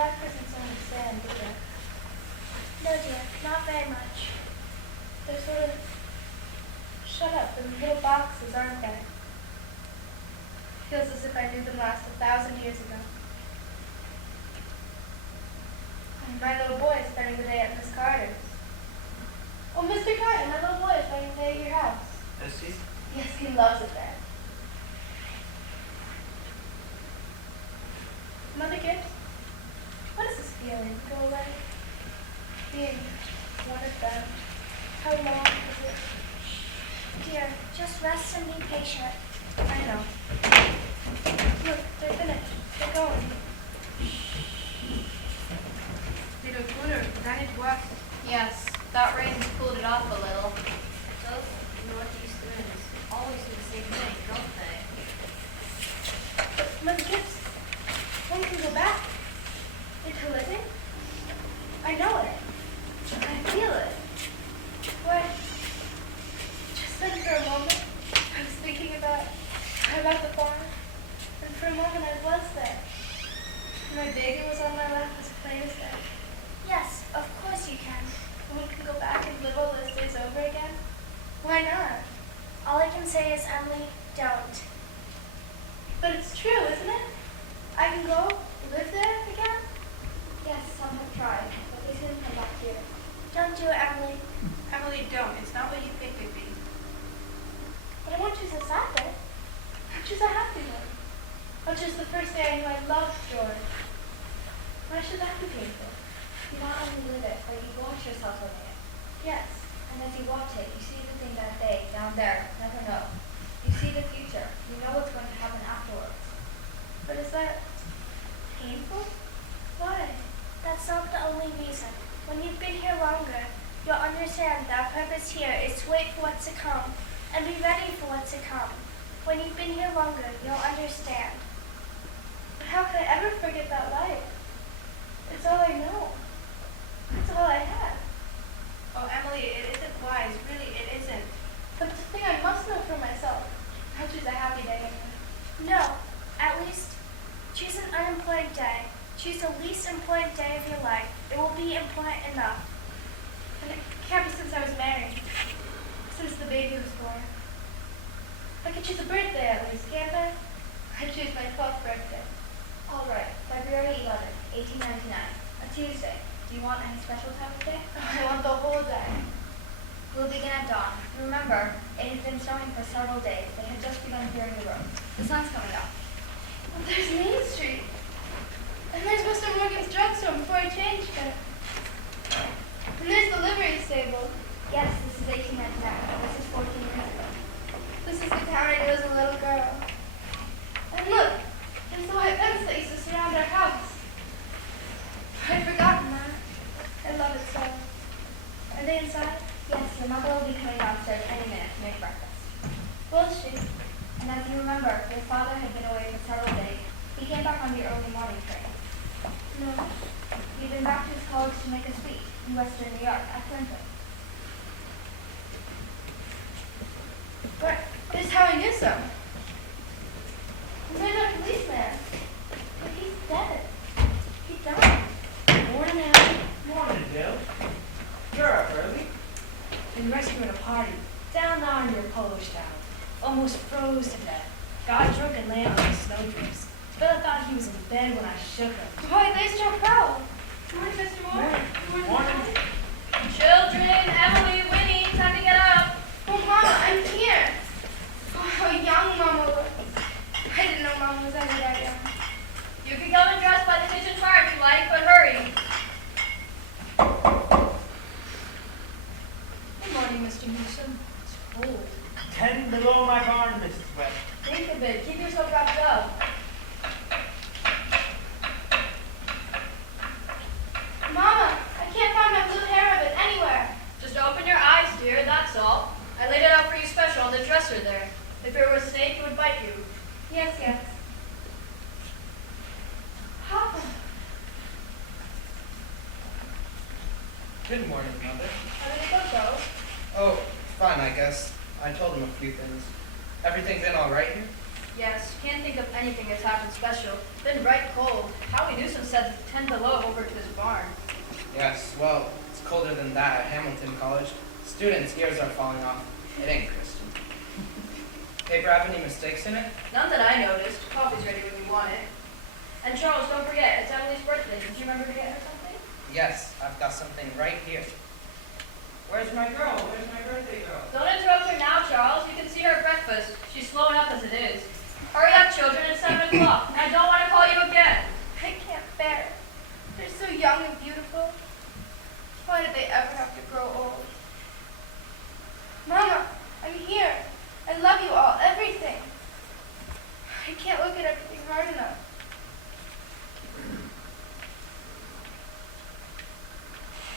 Life isn't so much sand, is it? No, dear, not very much. They're sort of shut up in little boxes, aren't they? Feels as if I knew them last 1,000 years ago. And my little boy is spending the day at Miss Carter's. Oh, Mr. Carter, my little boy is spending the day at your house. Is he? Yes, he loves it there. Mother Gibbs, what is this feeling? Go away? Being one of them. How long is it? Dear, just rest and be patient. I know. Look, they're finished. They're going. Little cooler than it was. Yes, that rain's cooled it off a little. Those northeast winds always do the same thing, don't they? But Mother Gibbs, one can go back into living. I know it. I feel it. Why, just then for a moment, I was thinking about the farm, and for a moment I was there. My baby was on my lap as plain as day. Yes, of course you can. And we can go back and live all those days over again. Why not? All I can say is, Emily, don't. But it's true, isn't it? I can go live there again? Yes, some have tried, but they didn't come back here. Don't do it, Emily. Emily, don't. It's not what you think it'd be. But I won't choose a sad day. I'll choose a happy one. I'll choose the first day I knew I loved George. Why should that be painful? You not only live it, but you watch yourself living it. Yes. And as you watch it, you see the thing that day, down there, never know. You see the future. You know what's going to happen afterwards. But is that painful? Why? That's not the only reason. When you've been here longer, you'll understand that purpose purpose here is to wait for what's to come and be ready for what's to come. When you've been here longer, you'll understand. But how could I ever forget that life? It's all I know. It's all I have. Oh, Emily, it isn't wise. Really, it isn't. But it's a thing I must know for myself. I'll choose a happy day. No, at least choose an unimportant day. Choose the least important day of your life. It will be important enough. And it can't be since I was married. Since the baby was born. I could choose a birthday at least, can't I? I choose my 12th birthday. All right, February 11th, 1899, a Tuesday. Do you want any special time of day? Oh, I want the whole day. We'll begin at dawn. Remember, it has been snowing for several days. They had just begun clearing the road. The sun's coming up. Oh, there's Main Street. And there's Mr. Morgan's drugstore before I changed it. And there's the livery stable. Yes, this is 1899. This is 14 years ago. This is the town I knew as a little girl. And look, there's the white fence that used to surround our house. I'd forgotten that. I love it so. Are they inside? Yes, your mother will be coming downstairs any minute to make breakfast. Will she? And as you remember, your father had been away for several days. He came back on the early morning train. No. He'd been back to his college to make a speech in Western New York at Clinton. But this is how I knew so. And there's our policeman. But he's dead. He died. Morning, Abby. Morning, Bill. You're up early. Been rescuing a party down there near Polish Town. Almost froze to death. Got drunk and lay on the snowdrifts. Bella thought he was in bed when I shook him. Boy, there's Joe Powell. Good morning, Mr. Moore. Morning. Children, Emily, Winnie, time to get up. Oh, Mama, I'm here. Oh, how young Mama looks. I didn't know Mama was ever that young. You can come and dress by the kitchen fire if you like, but hurry. Good morning, Mr. Newsom. It's cold. 10 below my barn, Mrs. Webb. Think of it. Keep yourself wrapped up. Mama, I can't find my blue hair ribbon anywhere. Just open your eyes, dear, that's all. I laid it out for you special on the dresser there. If it were a snake, it would bite you. Yes, yes. Papa. Good morning, Mother. How did it go, Charles? Oh, fine, I guess. I told him a few things. Everything been all right here? Yes, can't think of anything that's happened special. Been right cold. Howie Newsom said 10 below over to his barn. Yes, well, it's colder than that at Hamilton College. Students' ears are falling off. It ain't Christian. Paper have any mistakes in it? None that I noticed. Coffee's ready when you want it. And Charles, don't forget, it's Emily's birthday. Did you remember to get her something? Yes, I've got something right here. Where's my girl? Where's my birthday girl? Don't interrupt her now, Charles. You can see her at breakfast. She's slow enough as it is. Hurry up, children. It's 7 o'clock. And I don't want to call you again. I can't bear it. They're so young and beautiful. Why did they ever have to grow old? Mama, I'm here. I love you all, everything. I can't look at everything hard enough.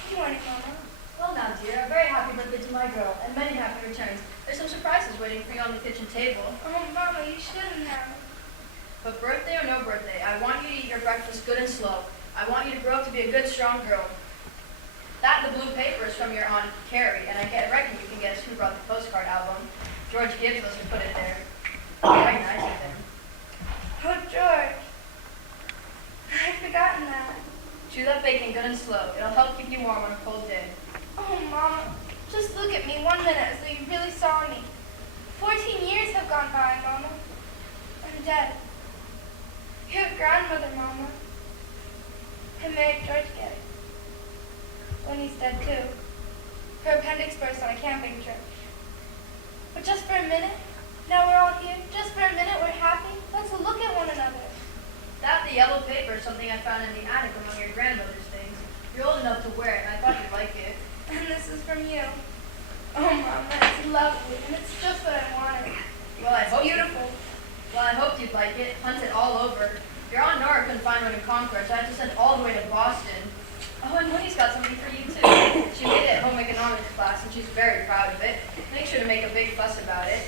Good morning, Mama. Well now, dear, a very happy birthday to my girl, and many happy returns. There's some surprises waiting for you on the kitchen table. Oh, Mama, you shouldn't have. But birthday or no birthday, I want you to eat your breakfast good and slow. I want you to grow up to be a good, strong girl. That and the blue paper is from your Aunt Carrie, and I reckon you can guess who brought the postcard album. George Gibbs must have put it there. Very nice of him. Oh, George. I'd forgotten that. Chew that bacon good and slow. It'll help keep you warm on a cold day. Oh, Mama, just look at me 1 minute as though you really saw me. 14 years have gone by, Mama. I'm dead. You're a grandmother, Mama. I married George Gibbs. When he's dead, too. Her appendix burst on a camping trip. But just for a minute, now we're all here, just for a minute we're happy. Let's look at one another. That, the yellow paper, is something I found in the attic among your grandmother's things. You're old enough to wear it, and I thought you'd like it. And this is from you. Oh, Mama, it's lovely, and it's just what I wanted. Well, I hope Beautiful. Well, I hoped you'd like it. Hunt it all over. Your Aunt Nora couldn't find one in Concord, so I had to send it all the way to Boston. Oh, and Winnie's got something for you, too. She made it home economics class, and she's very proud of it. Make sure to make a big fuss about it.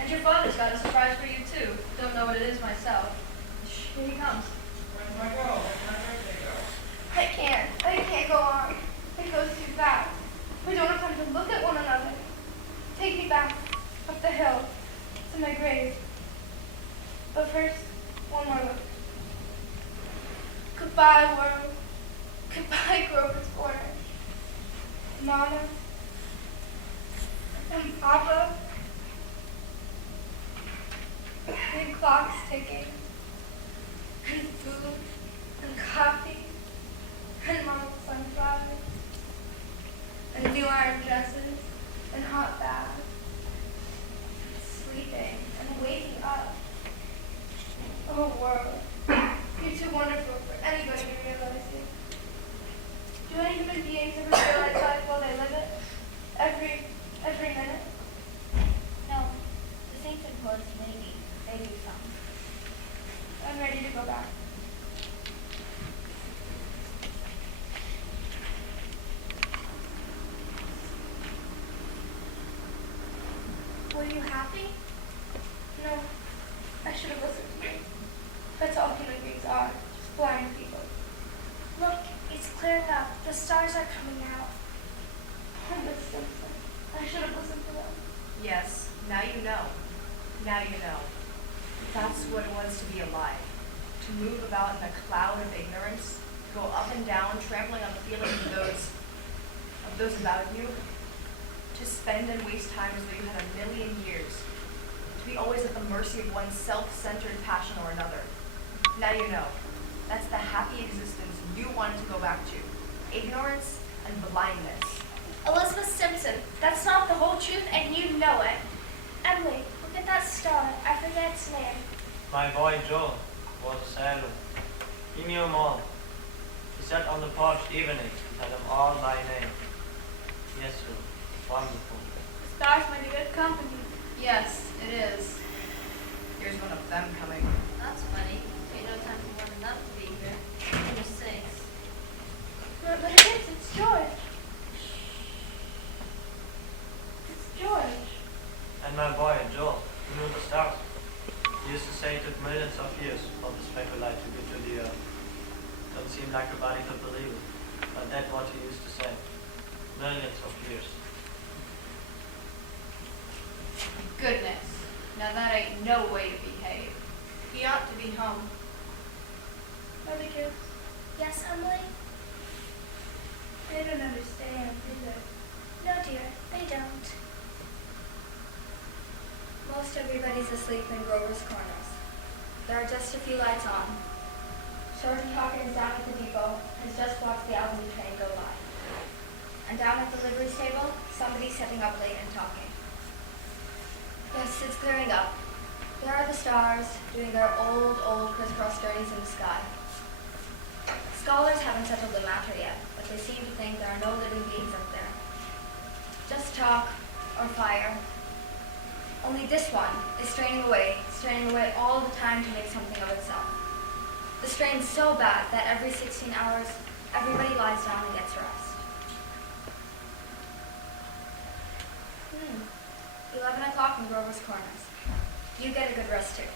And your father's got a surprise for you, too. Don't know what it is myself. Here he comes. Where's my girl? Where's my birthday girl? I can't go on. It goes too fast. We don't have time to look at one another. Take me back, up the hill, to my grave. But first, one more look. Goodbye, world. Goodbye, Grover's Corner. Mama. And Papa. And clocks ticking. And food. And coffee. And Mama's sunflowers. And new iron dresses. And hot baths. Sleeping and waking up. Oh, world. You're too wonderful for anybody to realize you. Do any human beings ever realize life while they live it? Every minute? No, the saints and poets maybe some. I'm ready to go back. Were you happy? No, I should have listened to you. That's all human beings are, just blind people. Look, it's clearing up. The stars are coming out. Oh, Miss Simpson, I should have listened to them. Yes, now you know. Now you know. That's what it was to be alive. To move about in a cloud of ignorance, go up and down, trampling on the feelings of those about you. To spend and waste time as though you had a million years. To be always at the mercy of one self-centered passion or another. Now you know. That's the happy existence you wanted to go back to. Ignorance and blindness. Elizabeth Simpson, that's not the whole truth, and you know it. Emily, look at that star. I forget its name. My boy Joe was a sailor. He knew them all. He sat on the porch evening and had them all by name. Yes, sir. Wonderful. The stars might be good company. Yes, it is. Here's one of them coming. That's funny. Ain't no time for more than that to be here. It just sings. But it is. It's George. It's George. And my boy Joe, who knew the stars. He used to say it took millions of years for the speculite to get to the earth. Don't seem like a body could believe it, but that's what he used to say. Millions of years. Goodness. Now that ain't no way to behave. He ought to be home. Are the kids? Yes, Emily? They don't understand, do they? No, dear, they don't. Most everybody's asleep in Grover's Corners. There are just a few lights on. Sergeant Hawkins down at the depot has just watched the Albany train go by. And down at the livery stable, somebody's sitting up late and talking. Yes, it's clearing up. There are the stars doing their old crisscross journeys in the sky. Scholars haven't settled the matter yet, but they seem to think there are no living beings up there. Just talk or fire. Only this one is straining away all the time to make something of itself. The strain's so bad that every 16 hours, everybody lies down and gets rest. 11 o'clock in Grover's Corners. You get a good rest too.